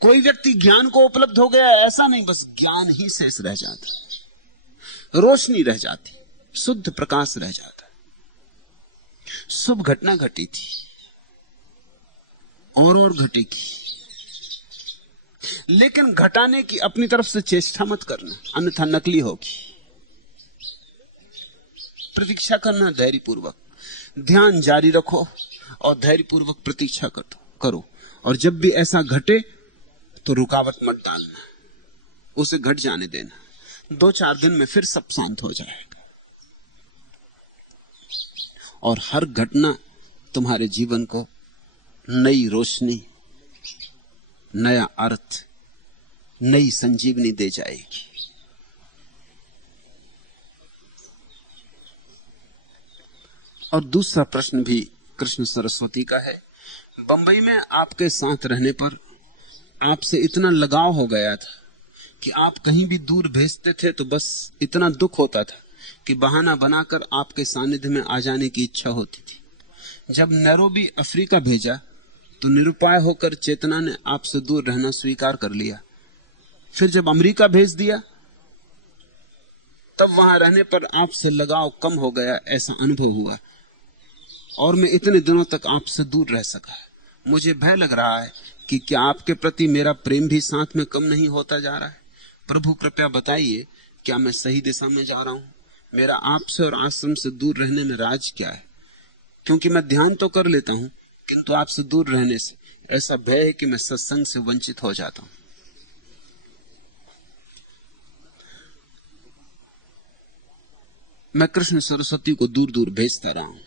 कोई व्यक्ति ज्ञान को उपलब्ध हो गया ऐसा नहीं, बस ज्ञान ही शेष रह जाता, रोशनी रह जाती, शुद्ध प्रकाश रह जाता। शुभ घटना घटी थी और घटेगी, लेकिन घटाने की अपनी तरफ से चेष्टा मत करना, अन्यथा नकली होगी। प्रतीक्षा करना धैर्यपूर्वक, ध्यान जारी रखो और धैर्यपूर्वक प्रतीक्षा करो। और जब भी ऐसा घटे तो रुकावट मत डालना, उसे घट जाने देना। 2-4 दिन में फिर सब शांत हो जाएगा और हर घटना तुम्हारे जीवन को नई रोशनी, नया अर्थ, नई संजीवनी दे जाएगी। और दूसरा प्रश्न भी कृष्ण सरस्वती का है। बंबई में आपके साथ रहने पर आपसे इतना लगाव हो गया था कि आप कहीं भी दूर भेजते थे तो बस इतना दुख होता था कि बहाना बनाकर आपके सानिध्य में आ जाने की इच्छा होती थी। जब नैरोबी अफ्रीका भेजा तो निरुपाय होकर चेतना ने आपसे दूर रहना स्वीकार कर लिया। फिर जब अमेरिका भेज दिया तब वहां रहने पर आपसे लगाव कम हो गया, ऐसा अनुभव हुआ और मैं इतने दिनों तक आपसे दूर रह सका। मुझे भय लग रहा है कि क्या आपके प्रति मेरा प्रेम भी साथ में कम नहीं होता जा रहा है। प्रभु कृपया बताइए, क्या मैं सही दिशा में जा रहा हूं? मेरा आपसे और आश्रम से दूर रहने में राज क्या है? क्योंकि मैं ध्यान तो कर लेता हूं, किंतु आपसे दूर रहने से ऐसा भय है कि मैं सत्संग से वंचित हो जाता हूं। मैं कृष्ण सरस्वती को दूर दूर भेजता रहा हूं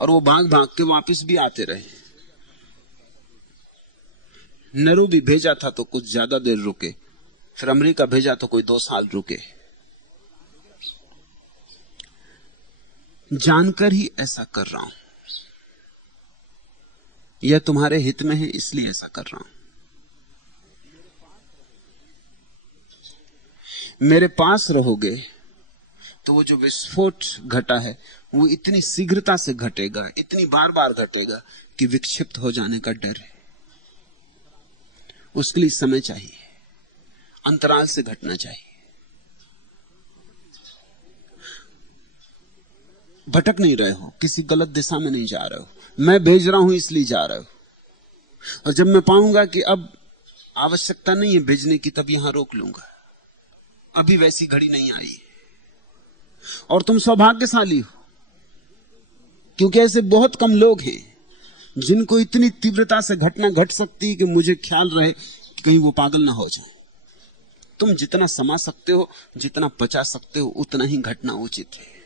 और वो भाग भाग के वापस भी आते रहे। नेहरू भी भेजा था तो कुछ ज्यादा देर रुके, फिर अमेरिका भेजा तो कोई 2 साल रुके। जानकर ही ऐसा कर रहा हूं, यह तुम्हारे हित में है इसलिए ऐसा कर रहा हूं। मेरे पास रहोगे तो वो जो विस्फोट घटा है वो इतनी शीघ्रता से घटेगा, इतनी बार बार घटेगा कि विक्षिप्त हो जाने का डर है। उसके लिए समय चाहिए, अंतराल से घटना चाहिए। भटक नहीं रहे हो, किसी गलत दिशा में नहीं जा रहे हो, मैं भेज रहा हूं इसलिए जा रहे हो। और जब मैं पाऊंगा कि अब आवश्यकता नहीं है भेजने की, तब यहां रोक लूंगा। अभी वैसी घड़ी नहीं आई। और तुम सौभाग्यशाली हो, क्योंकि ऐसे बहुत कम लोग हैं जिनको इतनी तीव्रता से घटना घट सकती है कि मुझे ख्याल रहे कि कहीं वो पागल ना हो जाए। तुम जितना समा सकते हो, जितना बचा सकते हो, उतना ही घटना उचित है।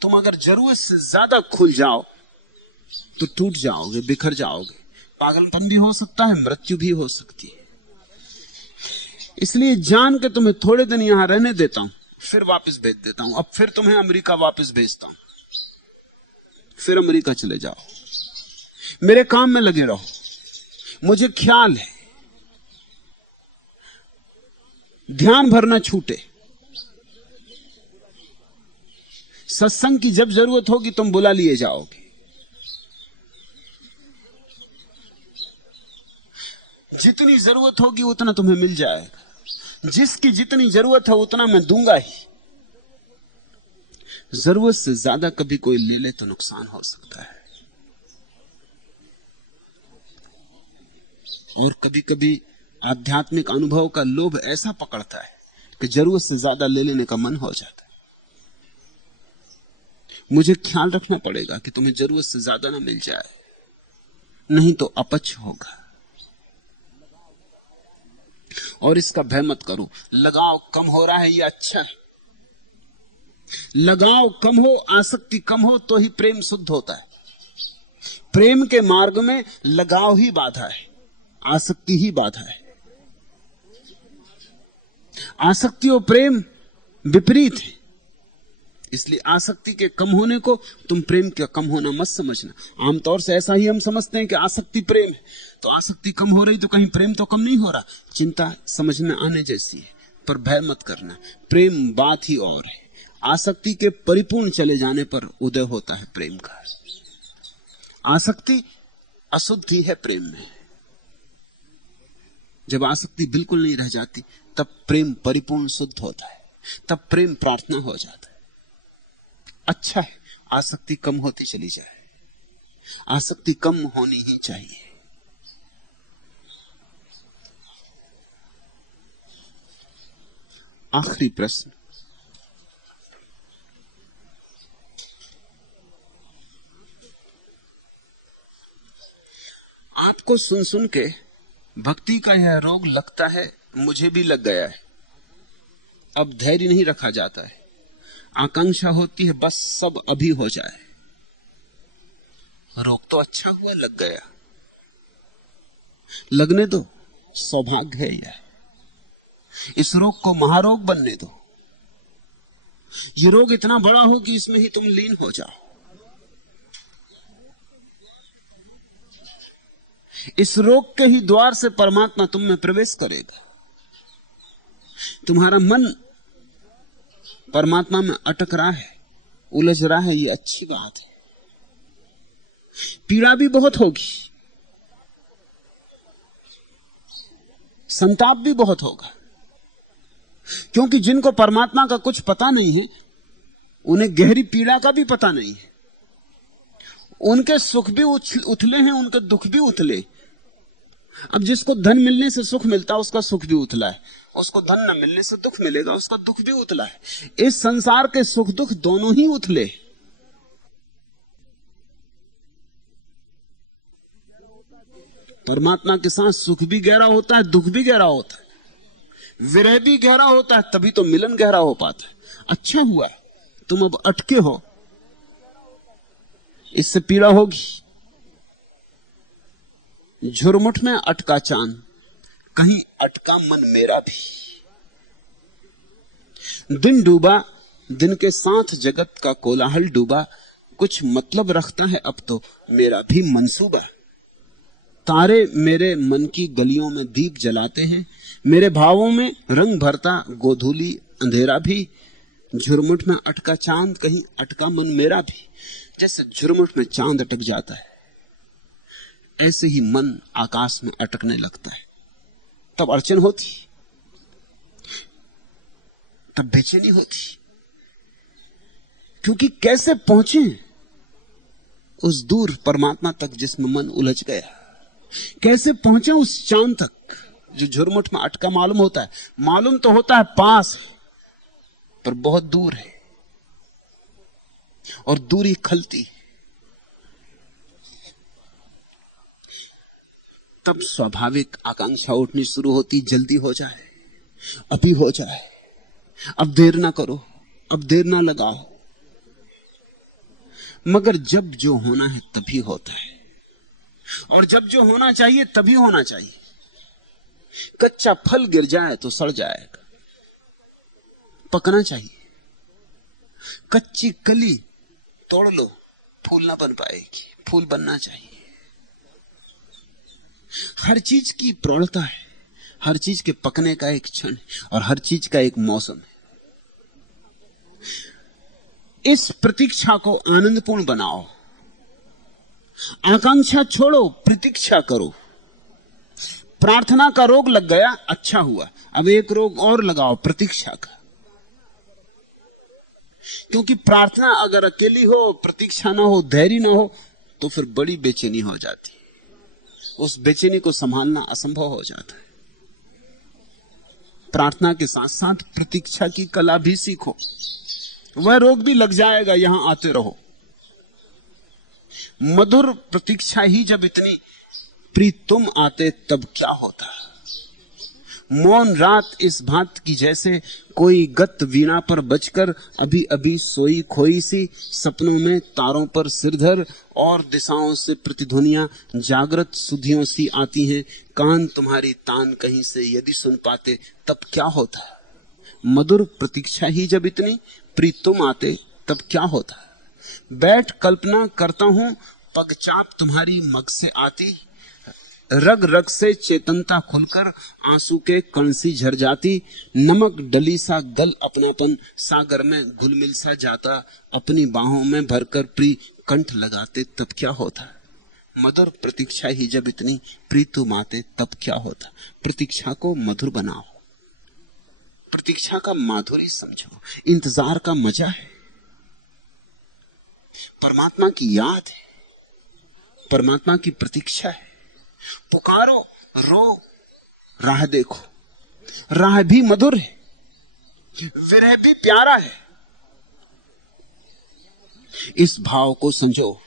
तुम अगर जरूरत से ज्यादा खुल जाओ तो टूट जाओगे, बिखर जाओगे। पागलपन भी हो सकता है, मृत्यु भी हो सकती है। इसलिए जान के तुम्हें थोड़े दिन यहां रहने देता हूं, फिर वापस भेज देता हूं। अब फिर तुम्हें अमेरिका वापस भेजता हूं, फिर अमेरिका चले जाओ, मेरे काम में लगे रहो। मुझे ख्याल है ध्यान भरना छूटे। सत्संग की जब जरूरत होगी तुम बुला लिए जाओगे। जितनी जरूरत होगी उतना तुम्हें मिल जाएगा। जिसकी जितनी जरूरत है उतना मैं दूंगा ही। जरूरत से ज्यादा कभी कोई ले ले तो नुकसान हो सकता है। और कभी कभी आध्यात्मिक अनुभव का लोभ ऐसा पकड़ता है कि जरूरत से ज्यादा ले लेने का मन हो जाता है। मुझे ख्याल रखना पड़ेगा कि तुम्हें जरूरत से ज्यादा ना मिल जाए, नहीं तो अपच होगा। और इसका भय मत करो। लगाव कम हो रहा है यह अच्छा है। लगाव कम हो, आसक्ति कम हो तो ही प्रेम शुद्ध होता है। प्रेम के मार्ग में लगाव ही बाधा है, आसक्ति ही बाधा है। आसक्ति और प्रेम विपरीत है। इसलिए आसक्ति के कम होने को तुम प्रेम का कम होना मत समझना। आमतौर से ऐसा ही हम समझते हैं कि आसक्ति प्रेम है, तो आसक्ति कम हो रही तो कहीं प्रेम तो कम नहीं हो रहा। चिंता समझ में आने जैसी है, पर भय मत करना। प्रेम बात ही और है। आसक्ति के परिपूर्ण चले जाने पर उदय होता है प्रेम का। आसक्ति अशुद्धि है प्रेम में। जब आसक्ति बिल्कुल नहीं रह जाती तब प्रेम परिपूर्ण शुद्ध होता है, तब प्रेम प्रार्थना हो जाता है। अच्छा है आसक्ति कम होती चली जाए। आसक्ति कम होनी ही चाहिए। आखिरी प्रश्न, आपको सुन सुन के भक्ति का यह रोग लगता है, मुझे भी लग गया है। अब धैर्य नहीं रखा जाता है, आकांक्षा होती है बस सब अभी हो जाए। रोग तो अच्छा हुआ लग गया, लगने दो, सौभाग्य है यह। इस रोग को महारोग बनने दो। ये रोग इतना बड़ा हो कि इसमें ही तुम लीन हो जाओ। इस रोग के ही द्वार से परमात्मा तुम में प्रवेश करेगा। तुम्हारा मन परमात्मा में अटक रहा है, उलझ रहा है, ये अच्छी बात है। पीड़ा भी बहुत होगी, संताप भी बहुत होगा, क्योंकि जिनको परमात्मा का कुछ पता नहीं है उन्हें गहरी पीड़ा का भी पता नहीं है। उनके सुख भी उथले हैं, उनके दुख भी उथले। अब जिसको धन मिलने से सुख मिलता है उसका सुख भी उथला है, उसको धन न मिलने से दुख मिलेगा, उसका दुख भी उथला है। इस संसार के सुख दुख दोनों ही उथले। परमात्मा के साथ सुख भी गहरा होता है, दुख भी गहरा होता है, विरह भी गहरा होता है, तभी तो मिलन गहरा हो पाता है। अच्छा हुआ तुम अब अटके हो, इससे पीड़ा होगी। झुरमुट में अटका चांद, कहीं अटका मन मेरा भी। दिन डूबा, दिन के साथ जगत का कोलाहल डूबा, कुछ मतलब रखता है अब तो मेरा भी मंसूबा। तारे मेरे मन की गलियों में दीप जलाते हैं, मेरे भावों में रंग भरता गोधूली अंधेरा भी। झुरमुट में अटका चांद, कहीं अटका मन मेरा भी। जैसे झुरमुट में चांद अटक जाता है, ऐसे ही मन आकाश में अटकने लगता है। तब अड़चन होती, तब बेचैनी होती, क्योंकि कैसे पहुंचे उस दूर परमात्मा तक जिसमें मन उलझ गया। कैसे पहुंचे उस चांद तक जो झुरमुट में अटका मालूम होता है। मालूम तो होता है पास है, पर बहुत दूर है, और दूरी खलती है। तब स्वाभाविक आकांक्षा उठनी शुरू होती, जल्दी हो जाए, अभी हो जाए, अब देर ना करो, अब देर ना लगाओ। मगर जब जो होना है तभी होता है, और जब जो होना चाहिए तभी होना चाहिए। कच्चा फल गिर जाए तो सड़ जाएगा, पकना चाहिए। कच्ची कली तोड़ लो, फूल ना बन पाएगी, फूल बनना चाहिए। हर चीज की प्रौढ़ता है, हर चीज के पकने का एक क्षण और हर चीज का एक मौसम है। इस प्रतीक्षा को आनंदपूर्ण बनाओ। आकांक्षा छोड़ो, प्रतीक्षा करो। प्रार्थना का रोग लग गया, अच्छा हुआ, अब एक रोग और लगाओ, प्रतीक्षा का। क्योंकि प्रार्थना अगर अकेली हो, प्रतीक्षा ना हो, धैर्य ना हो, तो फिर बड़ी बेचैनी हो जाती है। उस बेचैनी को संभालना असंभव हो जाता है। प्रार्थना के साथ साथ प्रतीक्षा की कला भी सीखो। वह रोग भी लग जाएगा, यहां आते रहो। मधुर प्रतीक्षा ही जब इतनी, प्रीत तुम आते तब क्या होता। मौन रात इस भांत की जैसे, कोई गत वीणा पर बजकर अभी अभी सोई खोई सी। सपनों में तारों पर सिरधर, और दिशाओं से प्रतिध्वनियां जागृत सुधियों सी आती हैं। कान तुम्हारी तान कहीं से यदि सुन पाते तब क्या होता। मधुर प्रतीक्षा ही जब इतनी, प्रीत तुम आते तब क्या होता। बैठ कल्पना करता हूं, पगचाप तुम्हारी मग से आती। रग रग से चेतनता खुलकर आंसू के कण सी झर जाती। नमक डली सा गल अपनापन सागर में घुलमिल सा जाता। अपनी बाहों में भरकर प्री कंठ लगाते तब क्या होता। मधुर प्रतीक्षा ही जब इतनी, प्रीतु माते तब क्या होता। प्रतीक्षा को मधुर बनाओ, प्रतीक्षा का माधुरी समझो। इंतजार का मजा है, परमात्मा की याद है, परमात्मा की प्रतीक्षा है। पुकारो, रो, राह देखो। राह भी मधुर है, विरह भी प्यारा है। इस भाव को समझो,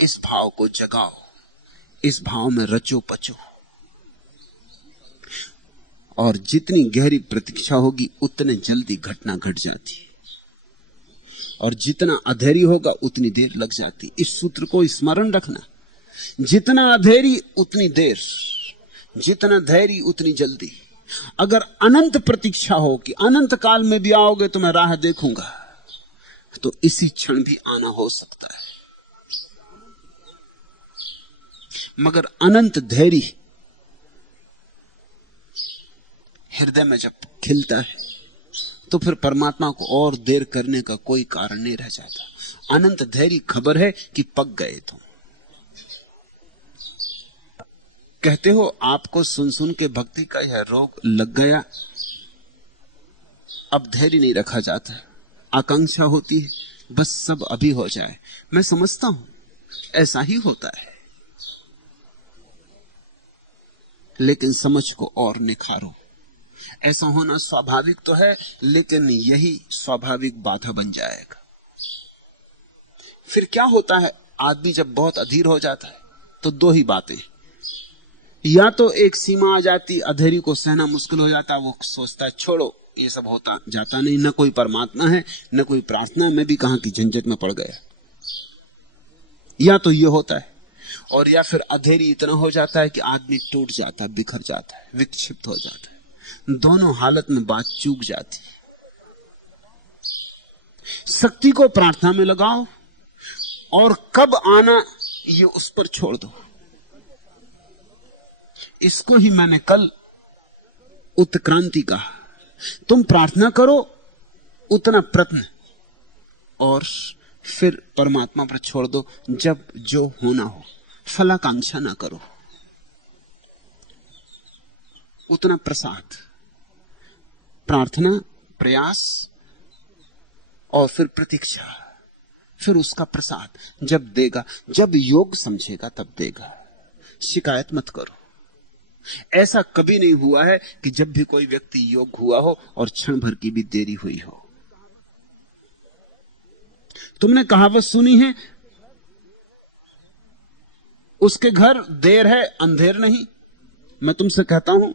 इस भाव को जगाओ, इस भाव में रचो पचो। और जितनी गहरी प्रतीक्षा होगी उतने जल्दी घटना घट जाती है, और जितना अधैर्य होगा उतनी देर लग जाती। इस सूत्र को स्मरण रखना, जितना अधैर्य उतनी देर, जितना धैर्य उतनी जल्दी। अगर अनंत प्रतीक्षा हो कि अनंत काल में भी आओगे तो मैं राह देखूंगा, तो इसी क्षण भी आना हो सकता है। मगर अनंत धैर्य हृदय में जब खिलता है तो फिर परमात्मा को और देर करने का कोई कारण नहीं रह जाता। अनंत धैर्य खबर है कि पक गए तुम। कहते हो आपको सुन सुन के भक्ति का यह रोग लग गया, अब धैर्य नहीं रखा जाता, आकांक्षा होती है बस सब अभी हो जाए। मैं समझता हूं ऐसा ही होता है, लेकिन समझ को और निखारो। ऐसा होना स्वाभाविक तो है, लेकिन यही स्वाभाविक बाधा बन जाएगा। फिर क्या होता है, आदमी जब बहुत अधीर हो जाता है तो दो ही बातें, या तो एक सीमा आ जाती, अधेरी को सहना मुश्किल हो जाता, वो सोचता है छोड़ो ये सब होता जाता नहीं, न कोई परमात्मा है न कोई प्रार्थना, मैं भी कहां की झंझट में पड़ गया। या तो ये होता है, और या फिर अधेरी इतना हो जाता है कि आदमी टूट जाता है, बिखर जाता है, विक्षिप्त हो जाता है। दोनों हालत में बात चूक जाती है। शक्ति को प्रार्थना में लगाओ और कब आना ये उस पर छोड़ दो। इसको ही मैंने कल उत्क्रांति कहा। तुम प्रार्थना करो उतना प्रश्न, और फिर परमात्मा पर छोड़ दो। जब जो होना हो, फलाकांक्षा ना करो, उतना प्रसाद। प्रार्थना, प्रयास और फिर प्रतीक्षा, फिर उसका प्रसाद। जब देगा, जब योग समझेगा तब देगा। शिकायत मत करो। ऐसा कभी नहीं हुआ है कि जब भी कोई व्यक्ति योग हुआ हो और क्षण भर की भी देरी हुई हो। तुमने कहावत सुनी है, उसके घर देर है अंधेर नहीं। मैं तुमसे कहता हूं,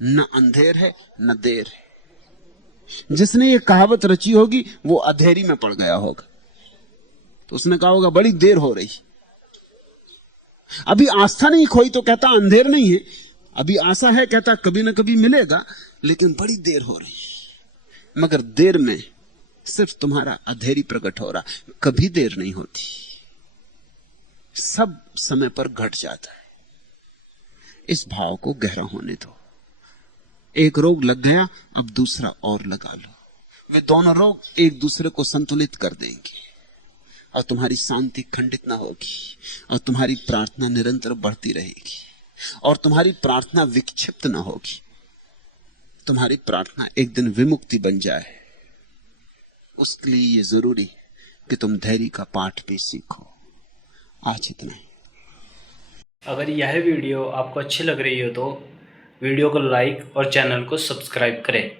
न अंधेर है न देर है। जिसने ये कहावत रची होगी वो अधेरी में पड़ गया होगा। तो उसने कहा होगा बड़ी देर हो रही। अभी आस्था नहीं खोई तो कहता अंधेर नहीं है। अभी आशा है, कहता कभी ना कभी मिलेगा, लेकिन बड़ी देर हो रही। मगर देर में सिर्फ तुम्हारा अधेरी प्रकट हो रहा, कभी देर नहीं होती। सब समय पर घट जाता है। इस भाव को गहरा होने दो। एक रोग लग गया, अब दूसरा और लगा लो। वे दोनों रोग एक दूसरे को संतुलित कर देंगे और तुम्हारी शांति खंडित ना होगी, और तुम्हारी प्रार्थना निरंतर बढ़ती रहेगी, और तुम्हारी प्रार्थना विक्षिप्त ना होगी। तुम्हारी प्रार्थना एक दिन विमुक्ति बन जाए। उसके लिए यह जरूरी कि तुम धैर्य का पाठ भी सीखो। आज इतना ही। अगर यह वीडियो आपको अच्छी लग रही हो तो वीडियो को लाइक और चैनल को सब्सक्राइब करें।